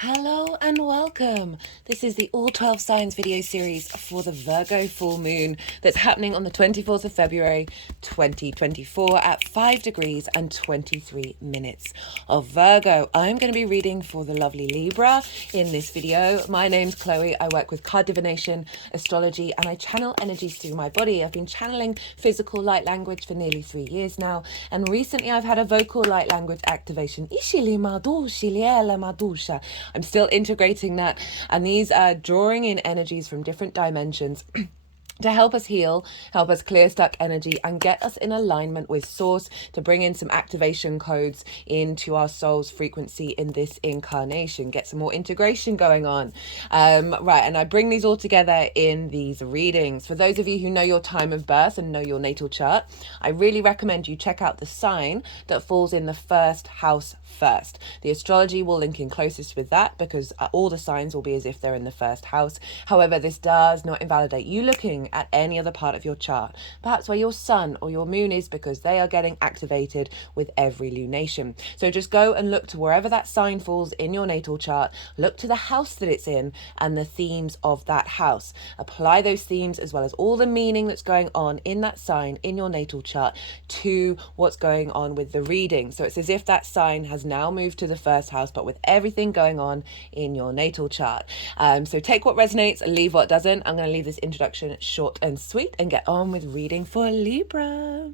Hello and welcome. This is the All 12 Signs video series for the Virgo full moon that's happening on the 24th of February 2024 at 5 degrees and 23 minutes of Virgo. I'm going to be reading for the lovely Libra in this video. My name's Chloe. I work with card divination, astrology, and I channel energies through my body. I've been channeling physical light language for nearly 3 years now, and recently I've had a vocal light language activation. I'm still integrating that, and these are drawing in energies from different dimensions to help us heal, help us clear stuck energy, and get us in alignment with source to bring in some activation codes into our soul's frequency in this incarnation, get some more integration going on. Right, and I bring these all together in these readings. For those of you who know your time of birth and know your natal chart, I really recommend you check out the sign that falls in the first house first. The astrology will link in closest with that because all the signs will be as if they're in the first house. However, this does not invalidate you looking at any other part of your chart, perhaps where your sun or your moon is, because they are getting activated with every lunation. So just go and look to wherever that sign falls in your natal chart, look to the house that it's in and the themes of that house. Apply those themes as well as all the meaning that's going on in that sign in your natal chart to what's going on with the reading. So it's as if that sign has now moved to the first house, but with everything going on in your natal chart. So take what resonates and leave what doesn't. I'm going to leave this introduction short and sweet and get on with reading for Libra.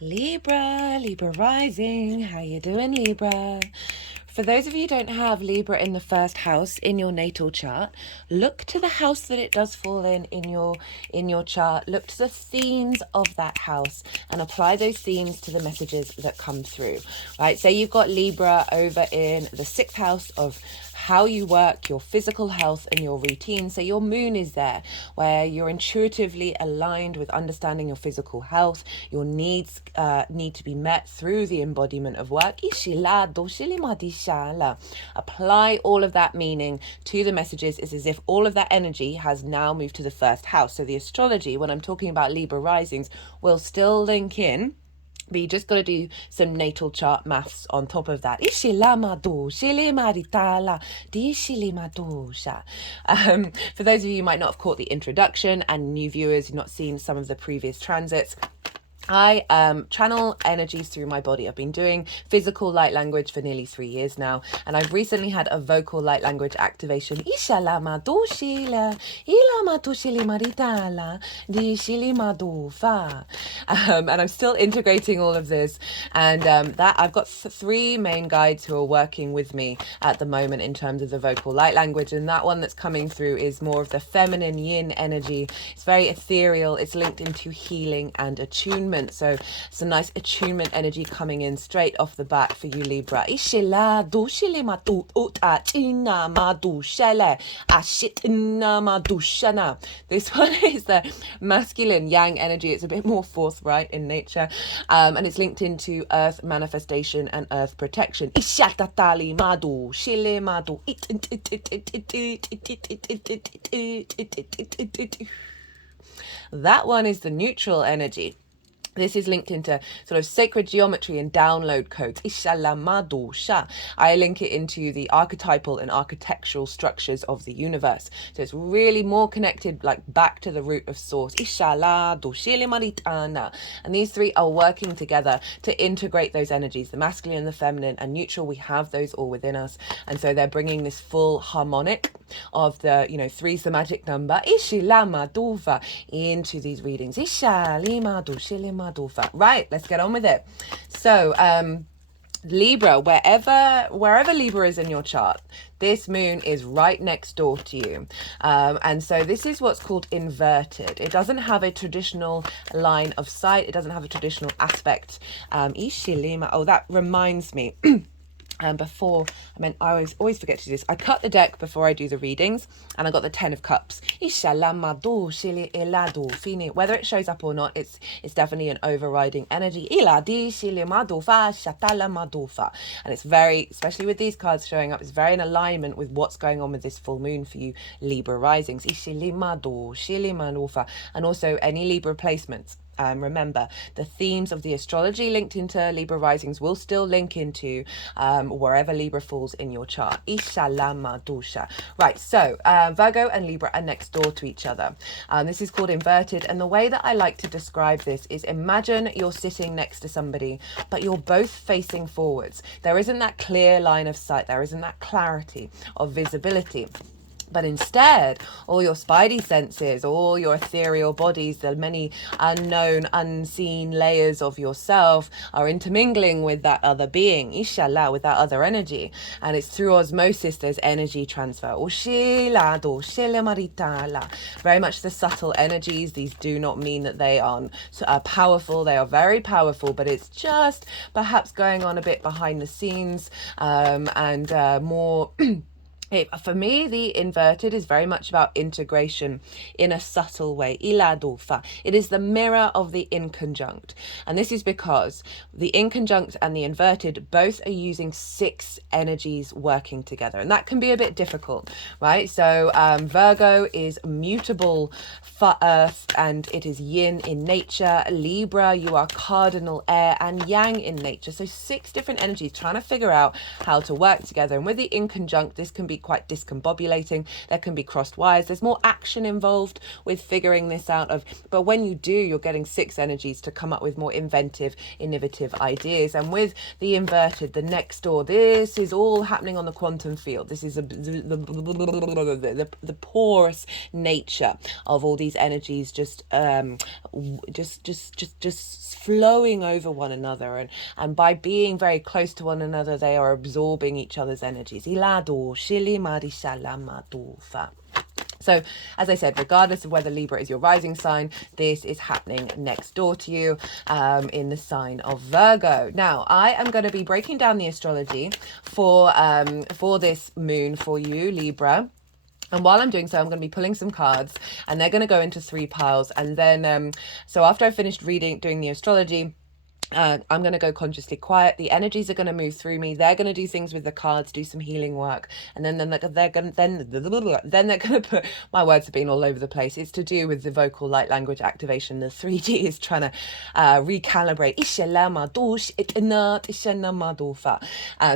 Libra rising. How you doing, Libra? For those of you who don't have Libra in the first house in your natal chart, look to the house that it does fall in your chart. Look to the themes of that house and apply those themes to the messages that come through. Right? Say you've got Libra over in the 6th house of how you work, your physical health and your routine. So your moon is there where you're intuitively aligned with understanding your physical health. Your needs need to be met through the embodiment of work. Apply all of that meaning to the messages. It's as if all of that energy has now moved to the first house. So the astrology, when I'm talking about Libra risings, will still link in, but you just got to do some natal chart maths on top of that. For those of you who might not have caught the introduction and new viewers who've not seen some of the previous transits, I channel energies through my body. I've been doing physical light language for nearly 3 years now, and I've recently had a vocal light language activation. And I'm still integrating all of this, and that I've got 3 main guides who are working with me at the moment in terms of the vocal light language, and that one that's coming through is more of the feminine yin energy. It's very ethereal. It's linked into healing and attunement. So it's a nice attunement energy coming in straight off the bat for you, Libra. This one is the masculine yang energy. It's a bit more forthright in nature, and it's linked into earth manifestation and earth protection. That one is the neutral energy. This is linked into sort of sacred geometry and download codes. I link it into the archetypal and architectural structures of the universe. So it's really more connected, like back to the root of source. And these 3 are working together to integrate those energies, the masculine, the feminine, and neutral. We have those all within us. And so they're bringing this full harmonic of the, 3's the magic number, into these readings. Right, let's get on with it. So Libra, wherever Libra is in your chart, this moon is right next door to you, and so this is what's called inverted. It doesn't have a traditional line of sight. It doesn't have a traditional aspect. Oh, that reminds me. Before, I always forget to do this. I cut the deck before I do the readings, and I got the 10 of Cups. Whether it shows up or not, it's definitely an overriding energy. And it's very, especially with these cards showing up, it's very in alignment with what's going on with this full moon for you Libra risings. And also any Libra placements. Remember, the themes of the astrology linked into Libra risings will still link into wherever Libra falls in your chart. Ishalama dosha. Right, so Virgo and Libra are next door to each other. This is called inverted, and the way that I like to describe this is, imagine you're sitting next to somebody, but you're both facing forwards. There isn't that clear line of sight, there isn't that clarity of visibility. But instead, all your spidey senses, all your ethereal bodies, the many unknown, unseen layers of yourself are intermingling with that other being, inshallah, with that other energy. And it's through osmosis there's energy transfer. Very much the subtle energies. These do not mean that they are powerful. They are very powerful, but it's just perhaps going on a bit behind the scenes and more... For me, the inverted is very much about integration in a subtle way. Iladufa. It is the mirror of the inconjunct. And this is because the inconjunct and the inverted both are using 6 energies working together. And that can be a bit difficult, right? So Virgo is mutable for earth and it is yin in nature. Libra, you are cardinal air and yang in nature. So 6 different energies trying to figure out how to work together. And with the inconjunct, this can be quite discombobulating. There can be crossed wires. There's more action involved with figuring this out but when you do, you're getting 6 energies to come up with more inventive, innovative ideas. And with the inverted, the next door, this is all happening on the quantum field. This is the porous nature of all these energies just flowing over one another, and by being very close to one another, they are absorbing each other's energies. So, as I said, regardless of whether Libra is your rising sign, this is happening next door to you in the sign of Virgo. Now, I am going to be breaking down the astrology for this moon for you, Libra. And while I'm doing so, I'm going to be pulling some cards, and they're going to go into 3 piles. And then, so after I've finished doing the astrology, I'm going to go consciously quiet. The energies are going to move through me. They're going to do things with the cards, do some healing work, and then they're going to put, my words have been all over the place. It's to do with the vocal light language activation. The 3D is trying to recalibrate.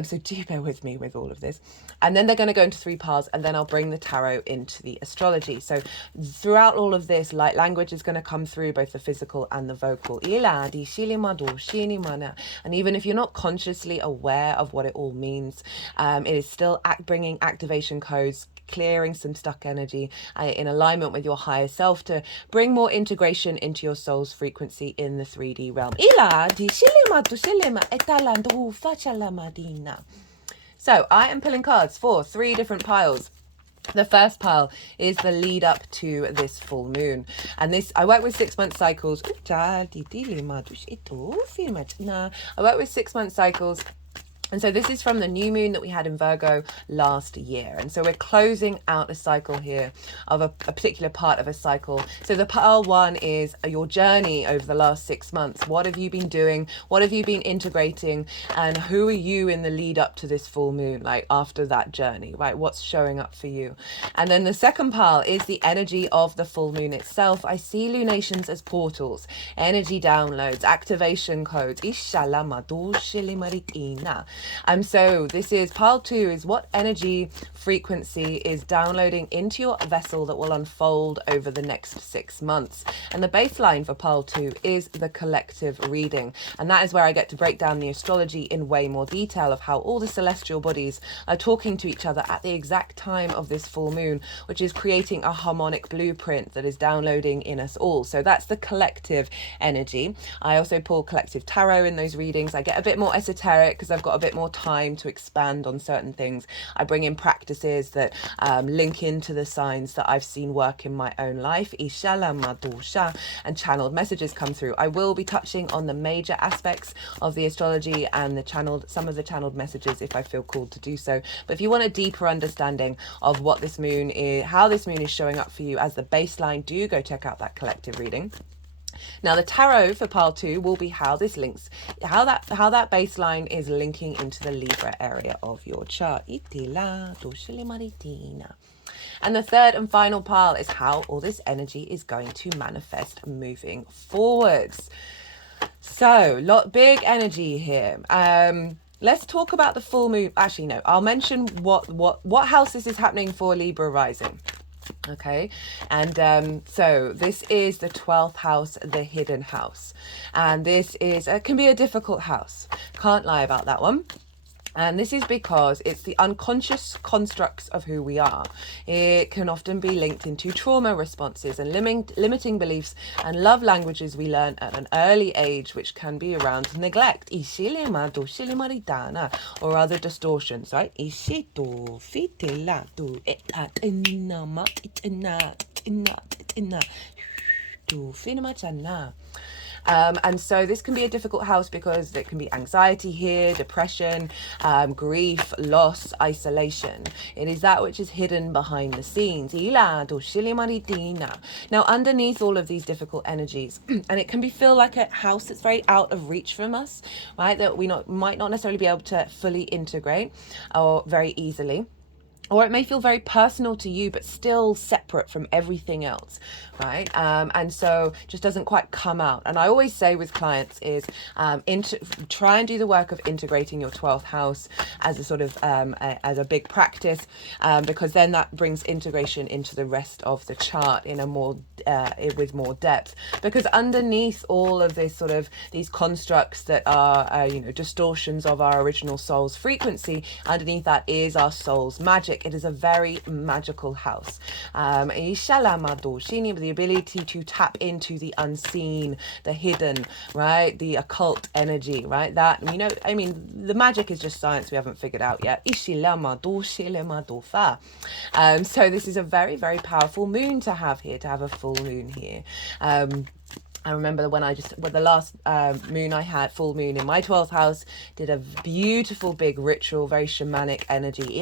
So do bear with me with all of this. And then they're going to go into 3 piles, and then I'll bring the tarot into the astrology. So throughout all of this, light language is going to come through, both the physical and the vocal. And even if you're not consciously aware of what it all means, it is still bringing activation codes, clearing some stuck energy in alignment with your higher self to bring more integration into your soul's frequency in the 3D realm. So I am pulling cards for 3 different piles. The first pile is the lead up to this full moon. And this, I work with 6-month cycles. I work with 6-month cycles. And so this is from the new moon that we had in Virgo last year. And so we're closing out a cycle here of a particular part of a cycle. So the pile 1 is your journey over the last 6 months. What have you been doing? What have you been integrating? And who are you in the lead up to this full moon, like after that journey, right? What's showing up for you? And then the second pile is the energy of the full moon itself. I see lunations as portals, energy downloads, activation codes. And so this is pile 2 is what energy frequency is downloading into your vessel that will unfold over the next 6 months. And the baseline for pile 2 is the collective reading. And that is where I get to break down the astrology in way more detail of how all the celestial bodies are talking to each other at the exact time of this full moon, which is creating a harmonic blueprint that is downloading in us all. So that's the collective energy. I also pull collective tarot in those readings. I get a bit more esoteric because I've got a bit more time to expand on certain things. I bring in practices that link into the signs that I've seen work in my own life. And channeled messages come through. I will be touching on the major aspects of the astrology and some of the channeled messages if I feel called to do so. But if you want a deeper understanding of what this moon is, how this moon is showing up for you as the baseline, do go check out that collective reading. Now the tarot for pile 2 will be how this links, how that baseline is linking into the Libra area of your chart. And the third and final pile is how all this energy is going to manifest moving forwards. So, big energy here. Let's talk about the full moon. Actually, no, I'll mention what house this is happening for Libra rising. Okay, and so this is the 12th house, the hidden house, and this is can be a difficult house. Can't lie about that one. And this is because it's the unconscious constructs of who we are. It can often be linked into trauma responses and limiting beliefs and love languages we learn at an early age, which can be around neglect, or other distortions, right? And so this can be a difficult house because there can be anxiety here, depression, grief, loss, isolation. It is that which is hidden behind the scenes. Now, underneath all of these difficult energies, and it can feel like a house that's very out of reach from us, right? That we might not necessarily be able to fully integrate or very easily. Or it may feel very personal to you, but still separate from everything else, right? And so just doesn't quite come out. And I always say with clients is try and do the work of integrating your 12th house as a sort of as a big practice, because then that brings integration into the rest of the chart in a more with more depth. Because underneath all of this sort of these constructs that are distortions of our original soul's frequency, underneath that is our soul's magic. It is a very magical house. The ability to tap into the unseen, the hidden, right? The occult energy, right? That, the magic is just science we haven't figured out yet. So this is a very, very powerful moon to have here, to have a full moon here. I remember when the last moon I had, full moon in my 12th house, did a beautiful big ritual, very shamanic energy.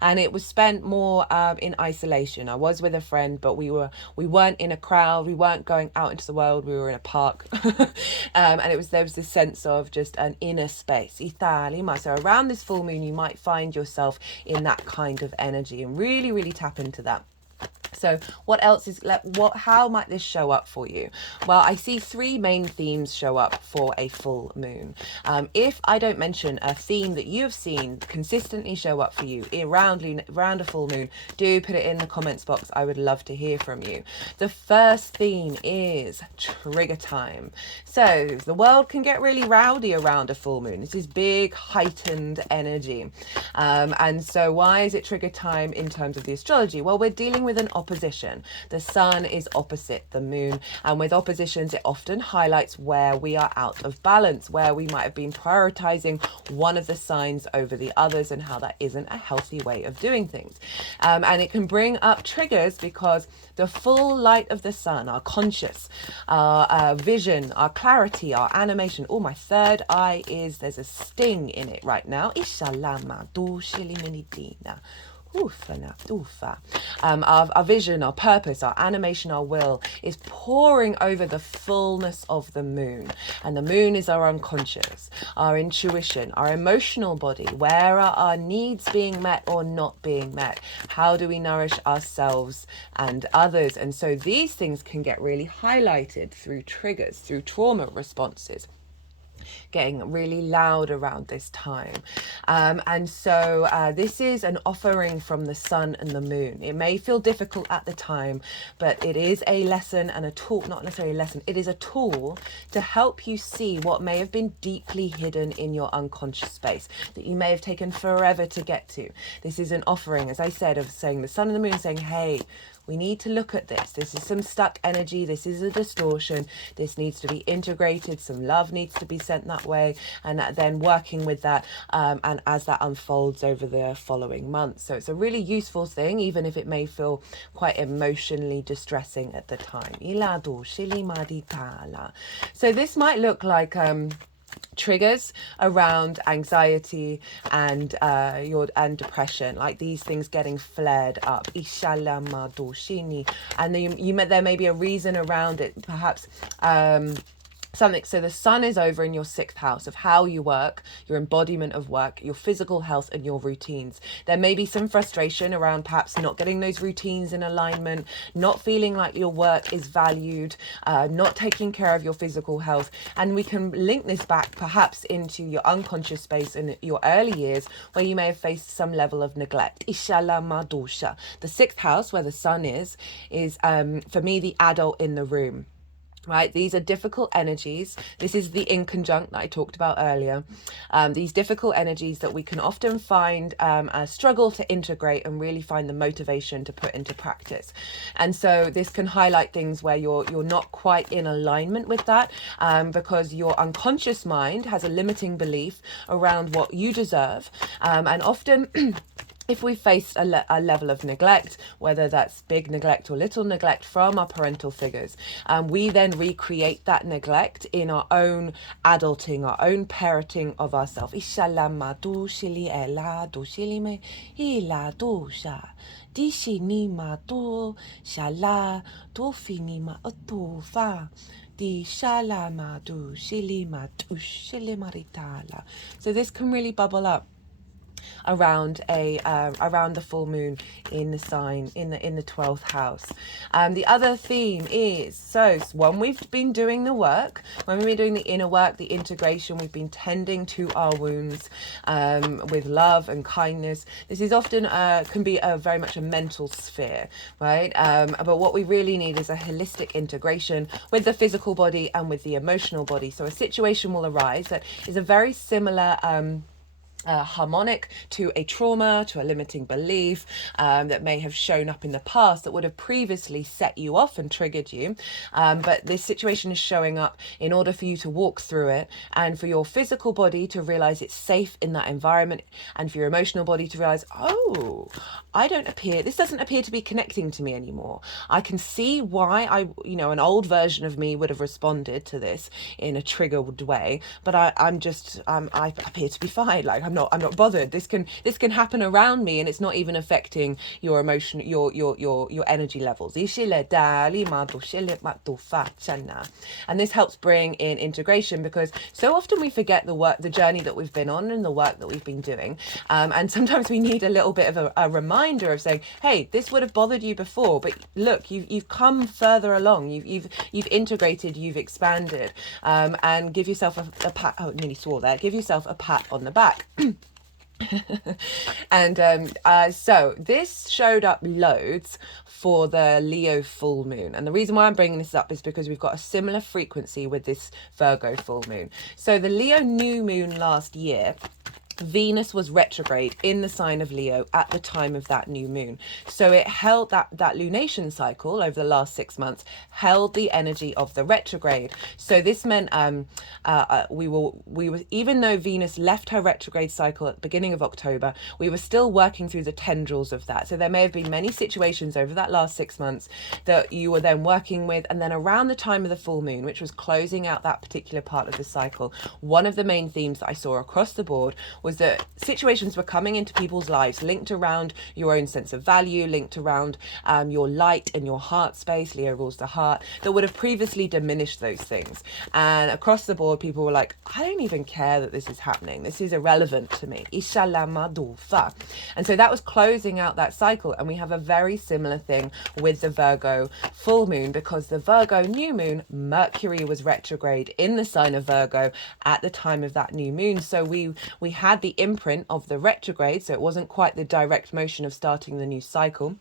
And it was spent more in isolation. I was with a friend, but we weren't in a crowd. We weren't going out into the world. We were in a park. And there was this sense of just an inner space. So around this full moon, you might find yourself in that kind of energy and really, really tap into that. So what else how might this show up for you? Well, I see three main themes show up for a full moon. If I don't mention a theme that you have seen consistently show up for you around a full moon, do put it in the comments box. I would love to hear from you. The first theme is trigger time. So the world can get really rowdy around a full moon. This is big, heightened energy. And so why is it trigger time in terms of the astrology? Well, we're dealing with an opposition. The sun is opposite the moon, and with oppositions it often highlights where we are out of balance, where we might have been prioritizing one of the signs over the others, and how that isn't a healthy way of doing things. And it can bring up triggers because the full light of the sun, our conscious, our vision, our clarity, our animation. Oh, my third eye there's a sting in it right now. Our vision, our purpose, our animation, our will is pouring over the fullness of the moon. And the moon is our unconscious, our intuition, our emotional body. Where are our needs being met or not being met? How do we nourish ourselves and others? And so these things can get really highlighted through triggers, through trauma responses, getting really loud around this time. And so this is an offering from the sun and the moon. It may feel difficult at the time, but it is a lesson and a tool, not necessarily a lesson, it is a tool to help you see what may have been deeply hidden in your unconscious space that you may have taken forever to get to. This is an offering, as I said, of saying the sun and the moon saying, hey, we need to look at this. This is some stuck energy. This is a distortion. This needs to be integrated. Some love needs to be sent that way. And then working with that and as that unfolds over the following months. So it's a really useful thing, even if it may feel quite emotionally distressing at the time. So this might look like triggers around anxiety and depression, like these things getting flared up. And there may be a reason around it, perhaps something. So the sun is over in your 6th house of how you work, your embodiment of work, your physical health, and your routines. There may be some frustration around perhaps not getting those routines in alignment, not feeling like your work is valued, not taking care of your physical health. And we can link this back perhaps into your unconscious space in your early years where you may have faced some level of neglect. Ishala madosha. The 6th house, where the sun is for me the adult in the room. Right, these are difficult energies. This is the in conjunct that I talked about earlier. These difficult energies that we can often find a struggle to integrate and really find the motivation to put into practice. And so this can highlight things where you're not quite in alignment with that, because your unconscious mind has a limiting belief around what you deserve, and often if we face a level of neglect, whether that's big neglect or little neglect from our parental figures, we then recreate that neglect in our own adulting, our own parenting of ourselves. So this can really bubble up around the full moon in the sign in the 12th house. The other theme is, so when we've been doing the work, when we've been doing the inner work, the integration, we've been tending to our wounds with love and kindness. This is often can be very much a mental sphere, right? But what we really need is a holistic integration with the physical body and with the emotional body. So a situation will arise that is a very similar harmonic to a trauma, to a limiting belief that may have shown up in the past that would have previously set you off and triggered you. But this situation is showing up in order for you to walk through it and for your physical body to realize it's safe in that environment, and for your emotional body to realize, oh, this doesn't appear to be connecting to me anymore. I can see why an old version of me would have responded to this in a triggered way, but I appear to be fine. Like I'm not bothered. This can happen around me, and it's not even affecting your emotion, your energy levels. And this helps bring in integration, because so often we forget the journey that we've been on and the work that we've been doing, and sometimes we need a little bit of a reminder of saying, hey, this would have bothered you before, but look, you've come further along. You've integrated, you've expanded, and give yourself a pat. Oh, nearly swore there. Give yourself a pat on the back. And so this showed up loads for the Leo full moon, and the reason why I'm bringing this up is because we've got a similar frequency with this Virgo full moon. So the Leo new moon last year, Venus was retrograde in the sign of Leo at the time of that new moon. So it held that lunation cycle over the last 6 months, held the energy of the retrograde. So this meant we were even though Venus left her retrograde cycle at the beginning of October, we were still working through the tendrils of that. So there may have been many situations over that last 6 months that you were then working with, and then around the time of the full moon, which was closing out that particular part of the cycle, one of the main themes that I saw across the board was that situations were coming into people's lives linked around your own sense of value, linked around your light and your heart space. Leo rules the heart, that would have previously diminished those things. And across the board, people were like, I don't even care that this is happening. This is irrelevant to me. And so that was closing out that cycle. And we have a very similar thing with the Virgo full moon, because the Virgo new moon, Mercury was retrograde in the sign of Virgo at the time of that new moon. So we had the imprint of the retrograde, so it wasn't quite the direct motion of starting the new cycle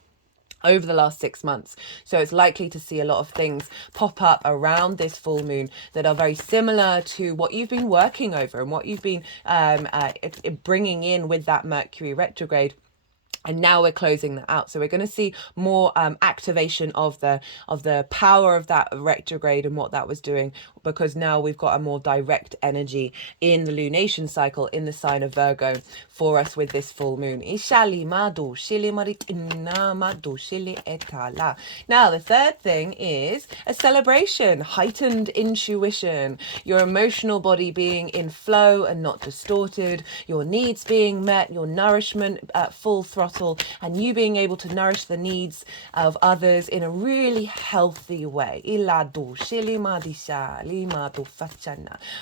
over the last 6 months. So it's likely to see a lot of things pop up around this full moon that are very similar to what you've been working over and what you've been bringing in with that Mercury retrograde. And now we're closing that out. So we're going to see more activation of the power of that retrograde and what that was doing, because now we've got a more direct energy in the lunation cycle in the sign of Virgo for us with this full moon. Now the third thing is a celebration, heightened intuition, your emotional body being in flow and not distorted, your needs being met, your nourishment at full throttle, and you being able to nourish the needs of others in a really healthy way.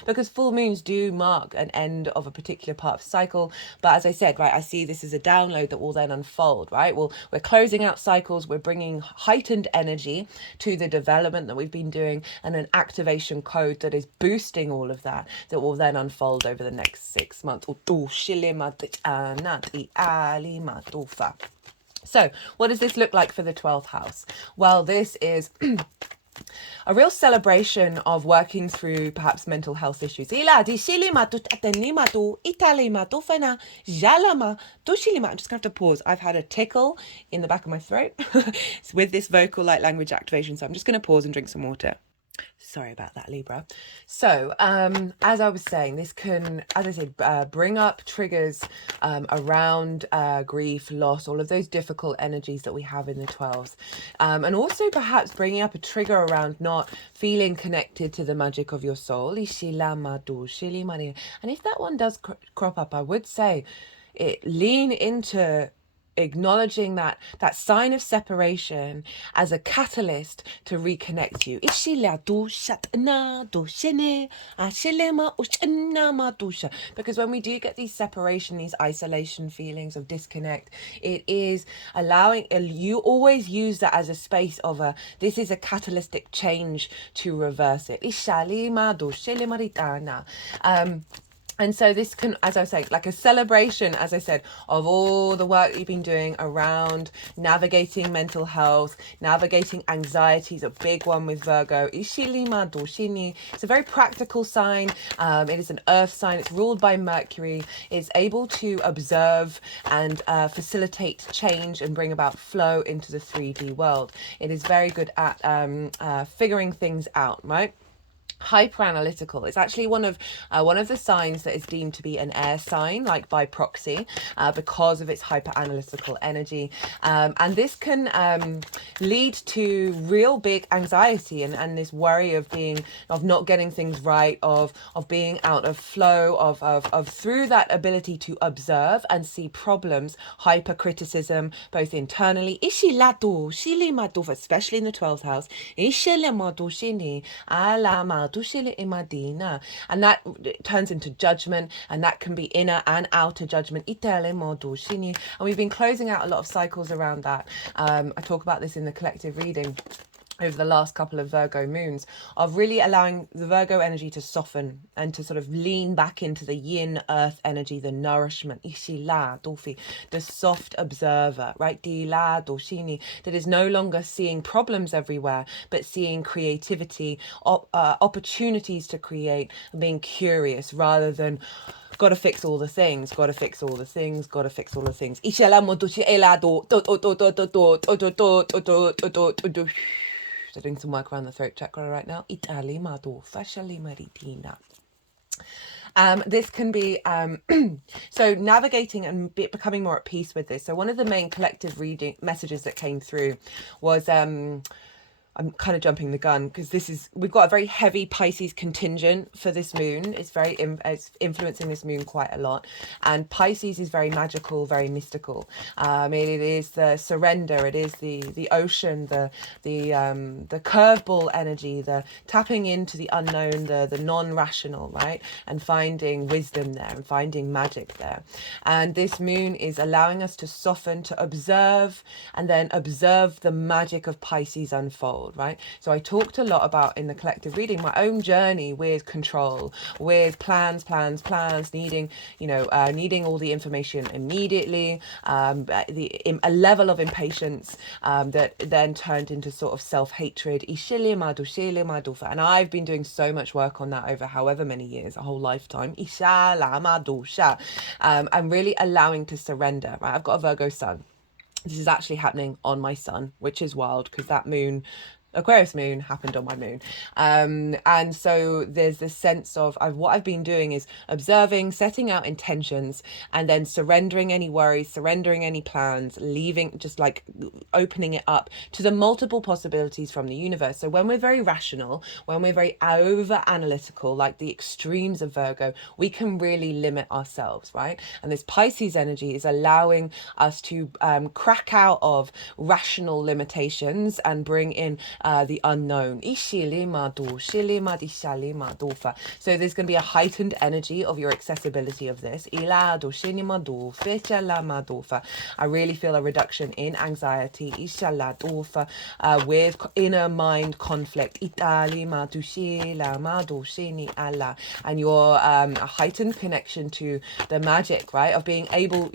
because full moons do mark an end of a particular part of cycle. But as I said, right, I see this as a download that will then unfold, right? Well, we're closing out cycles, we're bringing heightened energy to the development that we've been doing, and an activation code that is boosting all of that will then unfold over the next 6 months. So what does this look like for the 12th house? Well, this is a real celebration of working through perhaps mental health issues. I'm just going to have to pause. I've had a tickle in the back of my throat with this vocal light language activation. So I'm just going to pause and drink some water. Sorry about that, Libra. So, as I was saying, this can, as I said, bring up triggers around grief, loss, all of those difficult energies that we have in the 12s. And also perhaps bringing up a trigger around not feeling connected to the magic of your soul. And if that one does crop up, I would say lean into acknowledging that sign of separation as a catalyst to reconnect you. Because when we do get these separation, these isolation feelings of disconnect, it is allowing, you always use that as a space of this is a catalytic change to reverse it. And so this can, as I was saying, like a celebration, as I said, of all the work you've been doing around navigating mental health, navigating anxiety is a big one with Virgo. It's a very practical sign. It is an earth sign. It's ruled by Mercury. It's able to observe and facilitate change and bring about flow into the 3D world. It is very good at figuring things out, right? Hyper analytical. It's actually one of the signs that is deemed to be an air sign, like by proxy, because of its hyper analytical energy, and this can lead to real big anxiety and this worry of not getting things right, of being out of flow, of through that ability to observe and see problems, hyper criticism both internally, especially in the 12th house, and that turns into judgment, and that can be inner and outer judgment. And we've been closing out a lot of cycles around that. I talk about this in the collective reading over the last couple of Virgo moons, of really allowing the Virgo energy to soften and to sort of lean back into the yin earth energy, the nourishment, the soft observer, right? That is no longer seeing problems everywhere, but seeing creativity, opportunities to create, and being curious rather than gotta fix all the things, gotta fix all the things, gotta fix all the things. So doing some work around the throat chakra right now. This can be so navigating and becoming more at peace with this. So one of the main collective reading messages that came through was I'm kind of jumping the gun because we've got a very heavy Pisces contingent for this moon. It's very it's influencing this moon quite a lot, and Pisces is very magical, very mystical. It is the surrender. It is the ocean, the curveball energy, the tapping into the unknown, the non-rational, right, and finding wisdom there and finding magic there. And this moon is allowing us to soften, to observe, and then observe the magic of Pisces unfold. Right, so I talked a lot about in the collective reading my own journey with control, with plans, needing needing all the information immediately, a level of impatience that then turned into sort of self-hatred, and I've been doing so much work on that over however many years, a whole lifetime, and really allowing to surrender. Right, I've got a Virgo sun. This is actually happening on my sun, which is wild because that moon, Aquarius moon, happened on my moon. And so there's this sense of what I've been doing is observing, setting out intentions, and then surrendering any worries, surrendering any plans, leaving, just like opening it up to the multiple possibilities from the universe. So when we're very rational, when we're very over analytical, like the extremes of Virgo, we can really limit ourselves, right? And this Pisces energy is allowing us to crack out of rational limitations and bring in the unknown. So there's going to be a heightened energy of your accessibility of this. I really feel a reduction in anxiety with inner mind conflict. And your a heightened connection to the magic, right? Of being able,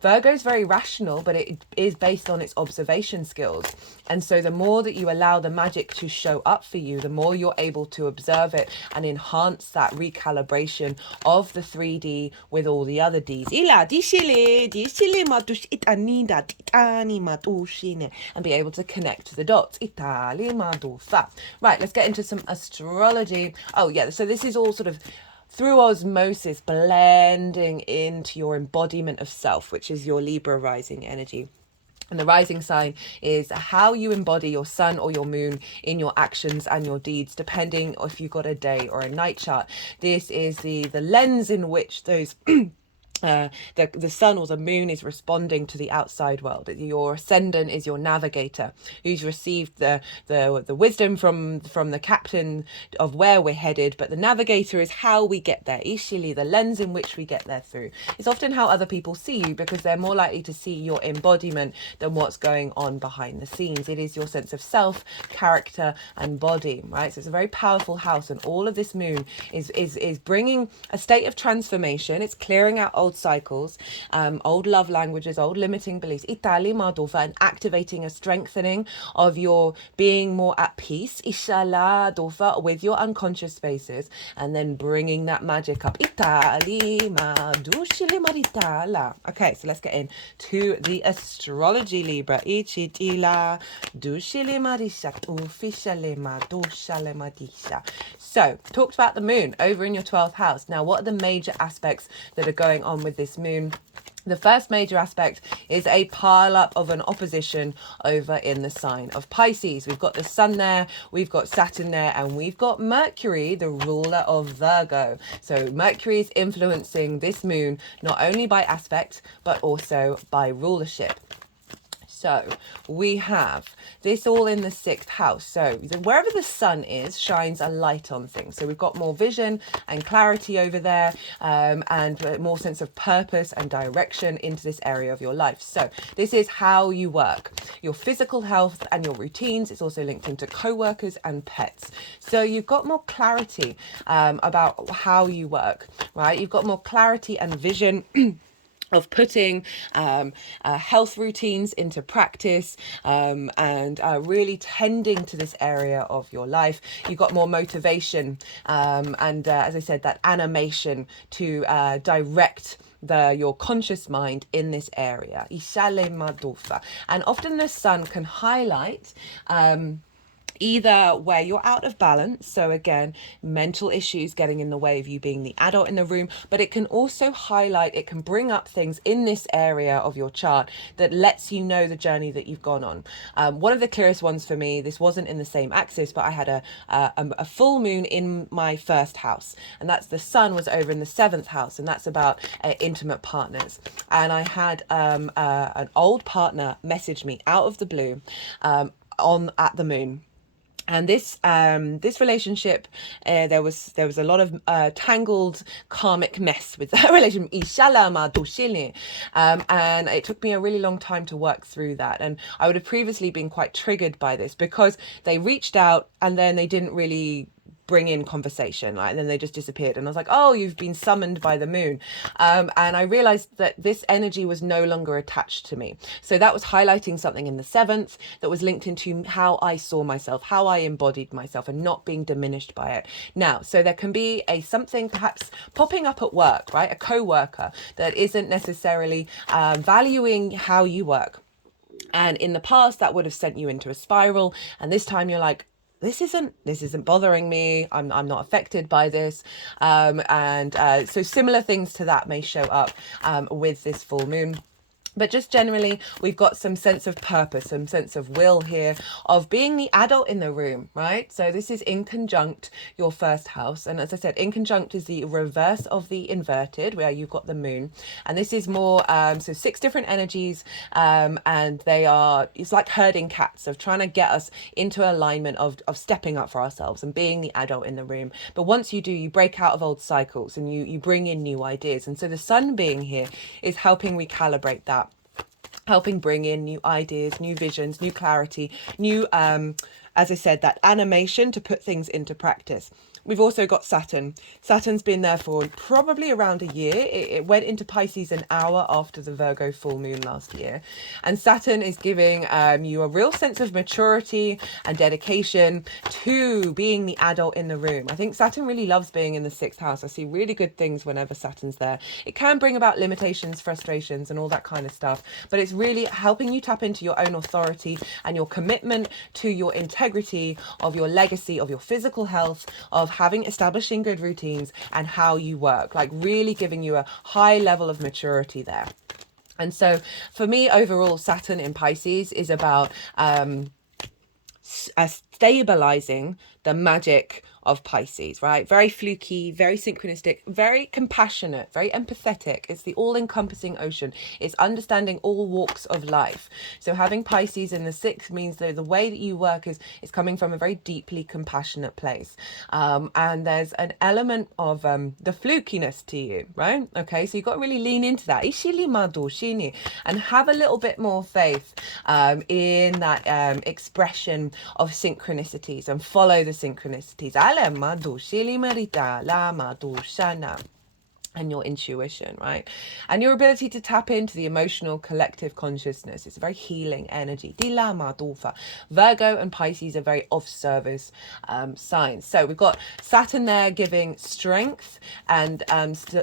Virgo is very rational, but it is based on its observation skills. And so the more that you allow the magic to show up for you, the more you're able to observe it and enhance that recalibration of the 3D with all the other Ds. And be able to connect the dots. Right, let's get into some astrology. Oh yeah, so this is all sort of through osmosis blending into your embodiment of self, which is your Libra rising energy. And the rising sign is how you embody your sun or your moon in your actions and your deeds, depending if you've got a day or a night chart. This is the lens in which those the sun or the moon is responding to the outside world. Your ascendant is your navigator, who's received the wisdom from the captain of where we're headed, but the navigator is how we get there. Ishili, the lens in which we get there through. It's often how other people see you, because they're more likely to see your embodiment than what's going on behind the scenes. It is your sense of self, character, and body, right? So it's a very powerful house, and all of this moon is bringing a state of transformation. It's clearing out old cycles, old love languages, old limiting beliefs, and activating a strengthening of your being more at peace with your unconscious spaces, and then bringing that magic up. Okay, so let's get into the astrology, Libra. So, talked about the moon over in your 12th house. Now, what are the major aspects that are going on with this moon? The first major aspect is a pile up of an opposition over in the sign of Pisces. We've got the sun there, we've got Saturn there, and we've got Mercury, the ruler of Virgo. So Mercury is influencing this moon not only by aspect, but also by rulership. So we have this all in the 6th house. So wherever the sun is shines a light on things. So we've got more vision and clarity over there, and more sense of purpose and direction into this area of your life. So this is how you work, your physical health and your routines. It's also linked into co-workers and pets. So you've got more clarity about how you work, right? You've got more clarity and vision of putting health routines into practice, and really tending to this area of your life. You've got more motivation, and as I said, that animation to direct your conscious mind in this area. And often the sun can highlight either where you're out of balance, so again, mental issues getting in the way of you being the adult in the room, but it can also highlight, it can bring up things in this area of your chart that lets you know the journey that you've gone on. One of the clearest ones for me, this wasn't in the same axis, but I had a full moon in my 1st house, and that's the sun was over in the 7th house, and that's about intimate partners. And I had an old partner message me out of the blue at the moon. And this relationship, there was a lot of tangled karmic mess with that relationship. And it took me a really long time to work through that. And I would have previously been quite triggered by this, because they reached out and then they didn't really bring in conversation, and then they just disappeared, and I was like, oh, you've been summoned by the moon, and I realized that this energy was no longer attached to me. So that was highlighting something in the 7th that was linked into how I saw myself, how I embodied myself, and not being diminished by it. Now, so there can be something perhaps popping up at work, right? A co-worker that isn't necessarily valuing how you work, and in the past that would have sent you into a spiral, and this time you're like, this isn't bothering me. I'm not affected by this. So similar things to that may show up with this full moon. But just generally, we've got some sense of purpose, some sense of will here, of being the adult in the room, right? So this is in conjunct your first house. And as I said, in conjunct is the reverse of the inverted, where you've got the moon. And this is more, so 6 different energies, and they are, it's like herding cats, of trying to get us into alignment of stepping up for ourselves and being the adult in the room. But once you do, you break out of old cycles and you bring in new ideas. And so the sun being here is helping recalibrate that, helping bring in new ideas, new visions, new clarity, new, as I said, that animation to put things into practice. We've also got Saturn. Saturn's been there for probably around a year. It went into Pisces an hour after the Virgo full moon last year. And Saturn is giving you a real sense of maturity and dedication to being the adult in the room. I think Saturn really loves being in the 6th house. I see really good things whenever Saturn's there. It can bring about limitations, frustrations, and all that kind of stuff. But it's really helping you tap into your own authority and your commitment to your integrity, of your legacy, of your physical health, of establishing good routines and how you work, like really giving you a high level of maturity there. And so for me, overall, Saturn in Pisces is about stabilizing the magic of Pisces, right? Very fluky, very synchronistic, very compassionate, very empathetic. It's the all-encompassing ocean. It's understanding all walks of life. So having Pisces in the 6th means that the way that you work is coming from a very deeply compassionate place. And there's an element of the flukiness to you, right? Okay, so you've got to really lean into that. And have a little bit more faith in that expression of synchronicities, and follow the synchronicities. And your intuition, right? And your ability to tap into the emotional collective consciousness. It's a very healing energy. Virgo and Pisces are very of-service signs. So we've got Saturn there giving strength and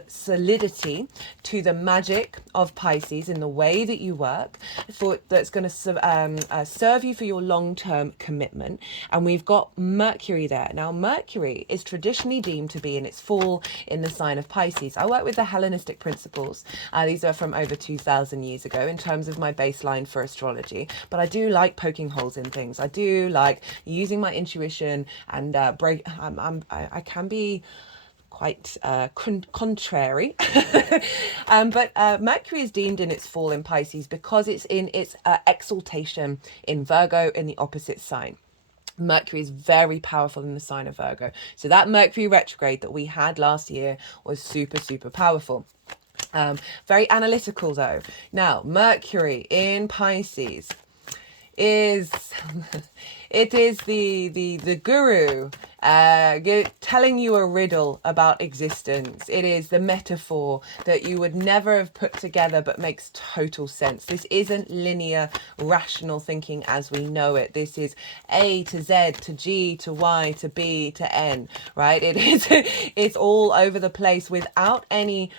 solidity to the magic of Pisces in the way that you work, that's going to serve you for your long-term commitment. And we've got Mercury there. Now, Mercury is traditionally deemed to be in its fall in the sign of Pisces. I work with the Hellenistic principles. These are from over 2,000 years ago in terms of my baseline for astrology. But I do like poking holes in things. I do like using my intuition and I can be quite contrary. But Mercury is deemed in its fall in Pisces because it's in its exaltation in Virgo, in the opposite sign. Mercury is very powerful in the sign of Virgo. So that Mercury retrograde that we had last year was super, super powerful. Very analytical though. Now, Mercury in Pisces is it is the guru telling you a riddle about existence. It is the metaphor that you would never have put together but makes total sense. This isn't linear rational thinking as we know it. This is A to Z to G to Y to B to N, right? It's all over the place without any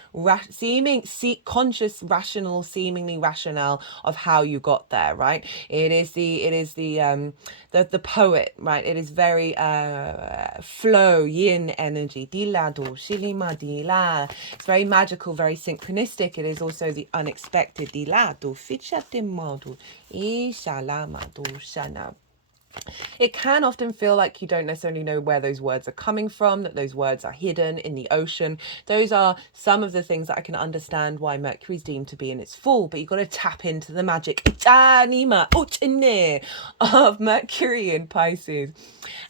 conscious rational, seemingly rationale of how you got there, right? It is the poet, right? It is very flow, yin energy. It's very magical, very synchronistic. It is also the unexpected. It can often feel like you don't necessarily know where those words are coming from, that those words are hidden in the ocean. Those are some of the things that I can understand why Mercury's deemed to be in its fall, but you've got to tap into the magic of Mercury in Pisces.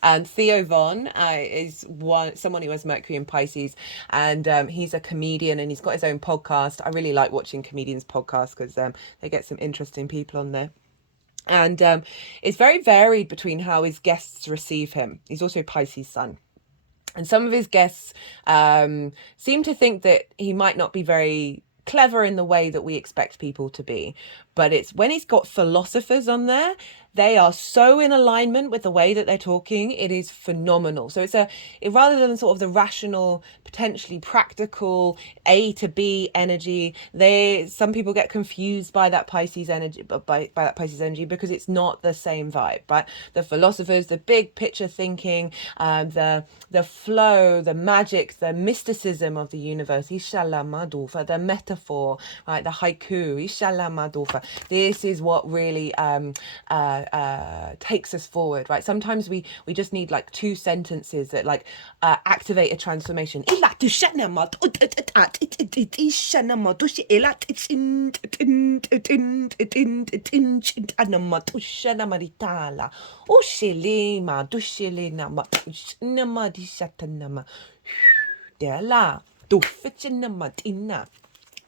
And Theo Von is someone who has Mercury in Pisces, and he's a comedian and he's got his own podcast. I really like watching comedians' podcasts because they get some interesting people on there. And it's very varied between how his guests receive him. He's also Pisces Sun. And some of his guests seem to think that he might not be very clever in the way that we expect people to be. But it's when he's got philosophers on there, they are so in alignment with the way that they're talking. It is phenomenal. So rather than sort of the rational, potentially practical A to B energy, some people get confused by that Pisces energy, by that Pisces energy, because it's not the same vibe, right? The philosophers, the big picture thinking, the flow, the magic, the mysticism of the universe, Inshallah Madufa, the metaphor, right? The haiku, Inshallah Madufa. This is what really takes us forward, right? Sometimes we just need like two sentences that like activate a transformation.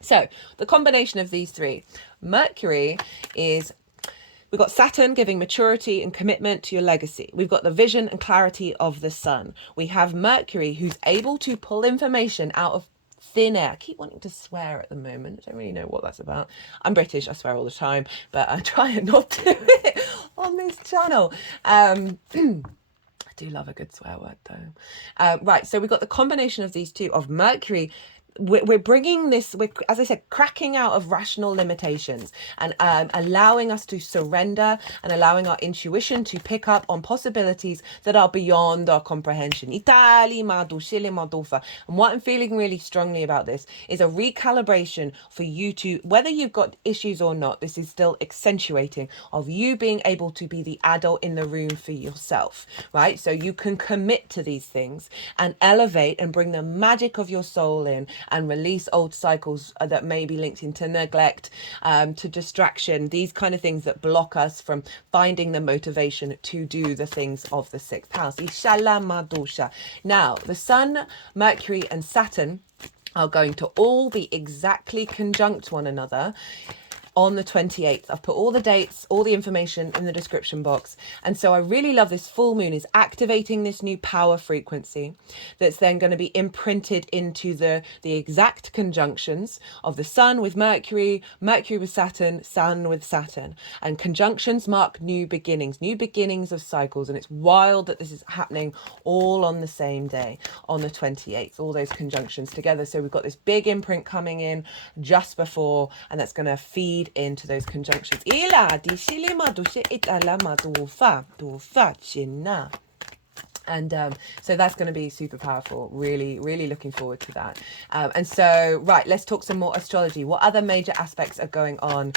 So the combination of these three, Mercury is, we've got Saturn giving maturity and commitment to your legacy. We've got the vision and clarity of the sun. We have Mercury, who's able to pull information out of thin air. I keep wanting to swear at the moment. I don't really know what that's about. I'm British, I swear all the time, but I try not to do it on this channel. I do love a good swear word though. Right, so we've got the combination of these two, of Mercury. We're bringing this, as I said, cracking out of rational limitations and allowing us to surrender and allowing our intuition to pick up on possibilities that are beyond our comprehension. And what I'm feeling really strongly about this is a recalibration for you to, whether you've got issues or not, this is still accentuating of you being able to be the adult in the room for yourself, right? So you can commit to these things and elevate and bring the magic of your soul in, and release old cycles that may be linked into neglect, to distraction, these kind of things that block us from finding the motivation to do the things of the sixth house. Inshallah Madusha. Now, the Sun, Mercury and Saturn are going to all be exactly conjunct one another on the 28th. I've put all the dates, all the information in the description box. And so I really love this full moon is activating this new power frequency that's then going to be imprinted into the exact conjunctions of the sun with Mercury, Mercury with Saturn, Sun with Saturn. And conjunctions mark new beginnings of cycles. And it's wild that this is happening all on the same day, on the 28th, all those conjunctions together. So we've got this big imprint coming in just before, and that's going to feed into those conjunctions. And so that's going to be super powerful. Really, really looking forward to that. And so, right, let's talk some more astrology. What other major aspects are going on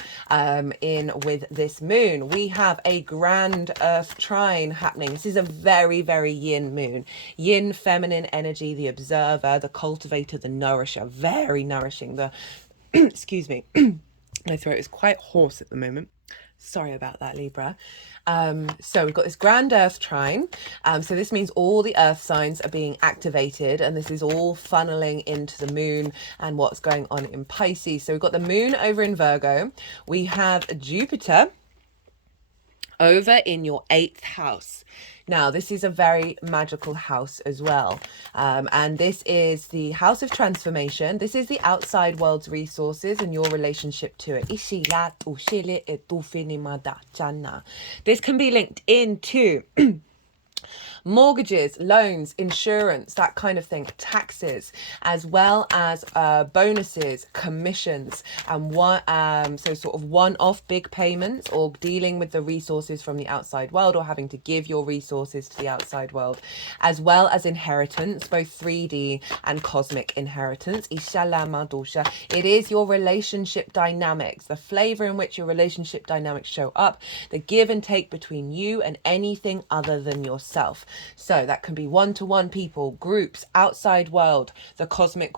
in with this moon? We have a grand Earth trine happening. This is a very, very yin moon. Yin, feminine energy, the observer, the cultivator, the nourisher. Very nourishing. The excuse me. My throat is quite hoarse at the moment. Sorry about that, Libra. So we've got this grand Earth trine. So this means all the Earth signs are being activated, and this is all funneling into the moon and what's going on in Pisces. So we've got the moon over in Virgo. We have Jupiter over in your 8th house. Now, this is a very magical house as well. And this is the house of transformation. This is the outside world's resources and your relationship to it. This can be linked into mortgages, loans, insurance, that kind of thing, taxes, as well as bonuses, commissions, and so sort of one-off big payments, or dealing with the resources from the outside world, or having to give your resources to the outside world, as well as inheritance, both 3D and cosmic inheritance. Inshallah Madusha. It is your relationship dynamics, the flavor in which your relationship dynamics show up, the give and take between you and anything other than yourself. So that can be one-to-one people, groups, outside world, the cosmic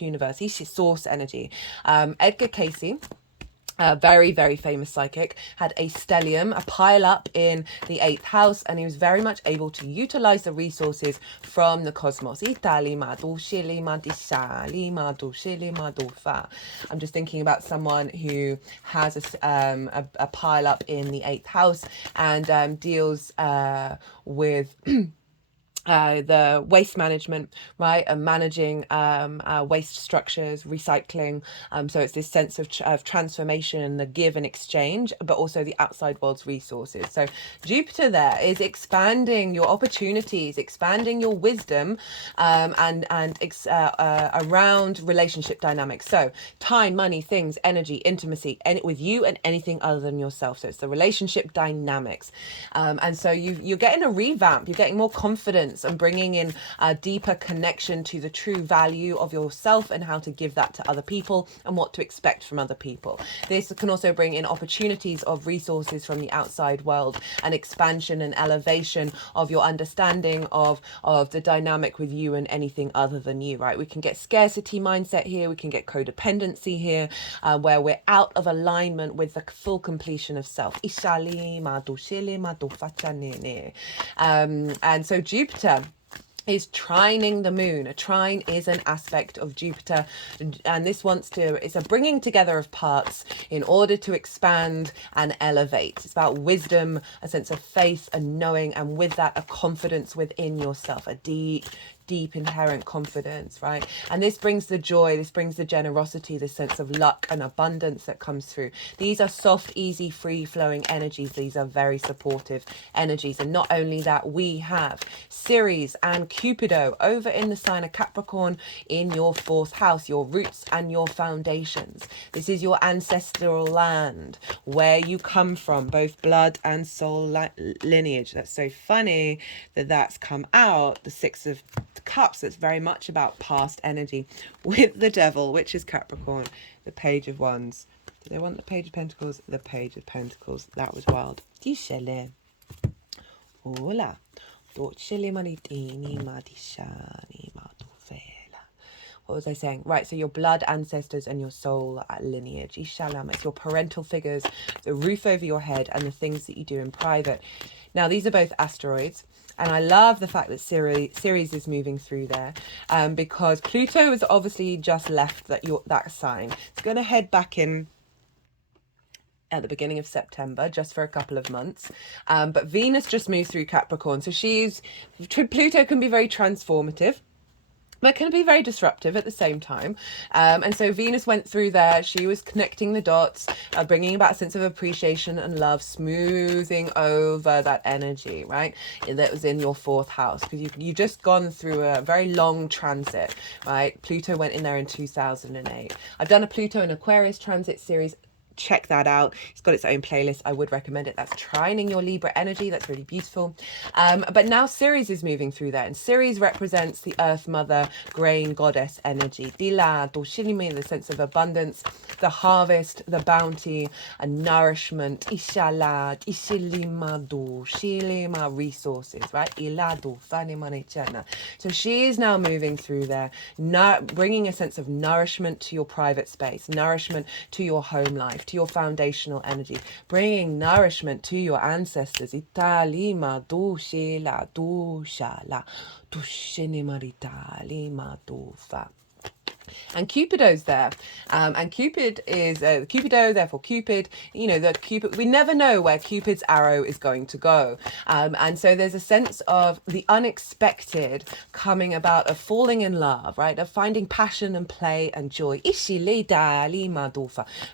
universe, source energy. Edgar Cayce, a very, very famous psychic, had a stellium, a pile up in the 8th house, and he was very much able to utilize the resources from the cosmos. I'm just thinking about someone who has a pile up in the 8th house and deals with the waste management, right, and managing waste structures, recycling. So it's this sense of transformation, the give and exchange, but also the outside world's resources. So Jupiter there is expanding your opportunities, expanding your wisdom, around relationship dynamics. So time, money, things, energy, intimacy, with you and anything other than yourself. So it's the relationship dynamics, and so you're getting a revamp. You're getting more confidence and bringing in a deeper connection to the true value of yourself and how to give that to other people and what to expect from other people. This can also bring in opportunities of resources from the outside world and expansion and elevation of your understanding of the dynamic with you and anything other than you, right? We can get scarcity mindset here. We can get codependency here, where we're out of alignment with the full completion of self. And so Jupiter is trining the moon. A trine is an aspect of Jupiter, and this it's a bringing together of parts in order to expand and elevate. It's about wisdom, a sense of faith and knowing, and with that a confidence within yourself, a deep inherent confidence, right? And this brings the joy, this brings the generosity, this sense of luck and abundance that comes through. These are soft, easy, free flowing energies. These are very supportive energies. And not only that, we have Ceres and Cupido over in the sign of Capricorn in your 4th house, your roots and your foundations. This is your ancestral land, where you come from, both blood and soul lineage. That's so funny that that's come out, the 6 of Cups. That's very much about past energy with the devil, which is Capricorn. The Page of Wands. Do they want the Page of Pentacles? The Page of Pentacles. That was wild. Hola. What was I saying? Right, so your blood ancestors and your soul lineage. Ishalam, it's your parental figures, the roof over your head, and the things that you do in private. Now, these are both asteroids. And I love the fact that Ceres is moving through there, because Pluto has obviously just left that sign. It's going to head back in at the beginning of September, just for a couple of months. But Venus just moved through Capricorn. So Pluto can be very transformative, but can be very disruptive at the same time. And so Venus went through there. She was connecting the dots, bringing about a sense of appreciation and love, smoothing over that energy, right? That was in your 4th house, because you've just gone through a very long transit, right? Pluto went in there in 2008. I've done a Pluto and Aquarius transit series. Check that out. It's got its own playlist. I would recommend it. That's trining your Libra energy. That's really beautiful. But now Ceres is moving through there, and Ceres represents the Earth Mother, grain goddess energy. Dila, doshilime, the sense of abundance, the harvest, the bounty, and nourishment. Ishala, ishilima, doshilima, resources, right? Ilado, fanemanechana. So she is now moving through there, bringing a sense of nourishment to your private space, nourishment to your home life, to your foundational energy, bringing nourishment to your ancestors. Italima dushila dushala dushinimaritali dufa. And Cupido's there, and Cupid is Cupido, therefore Cupid. You know, the Cupid. We never know where Cupid's arrow is going to go, and so there's a sense of the unexpected coming about, of falling in love, right? Of finding passion and play and joy.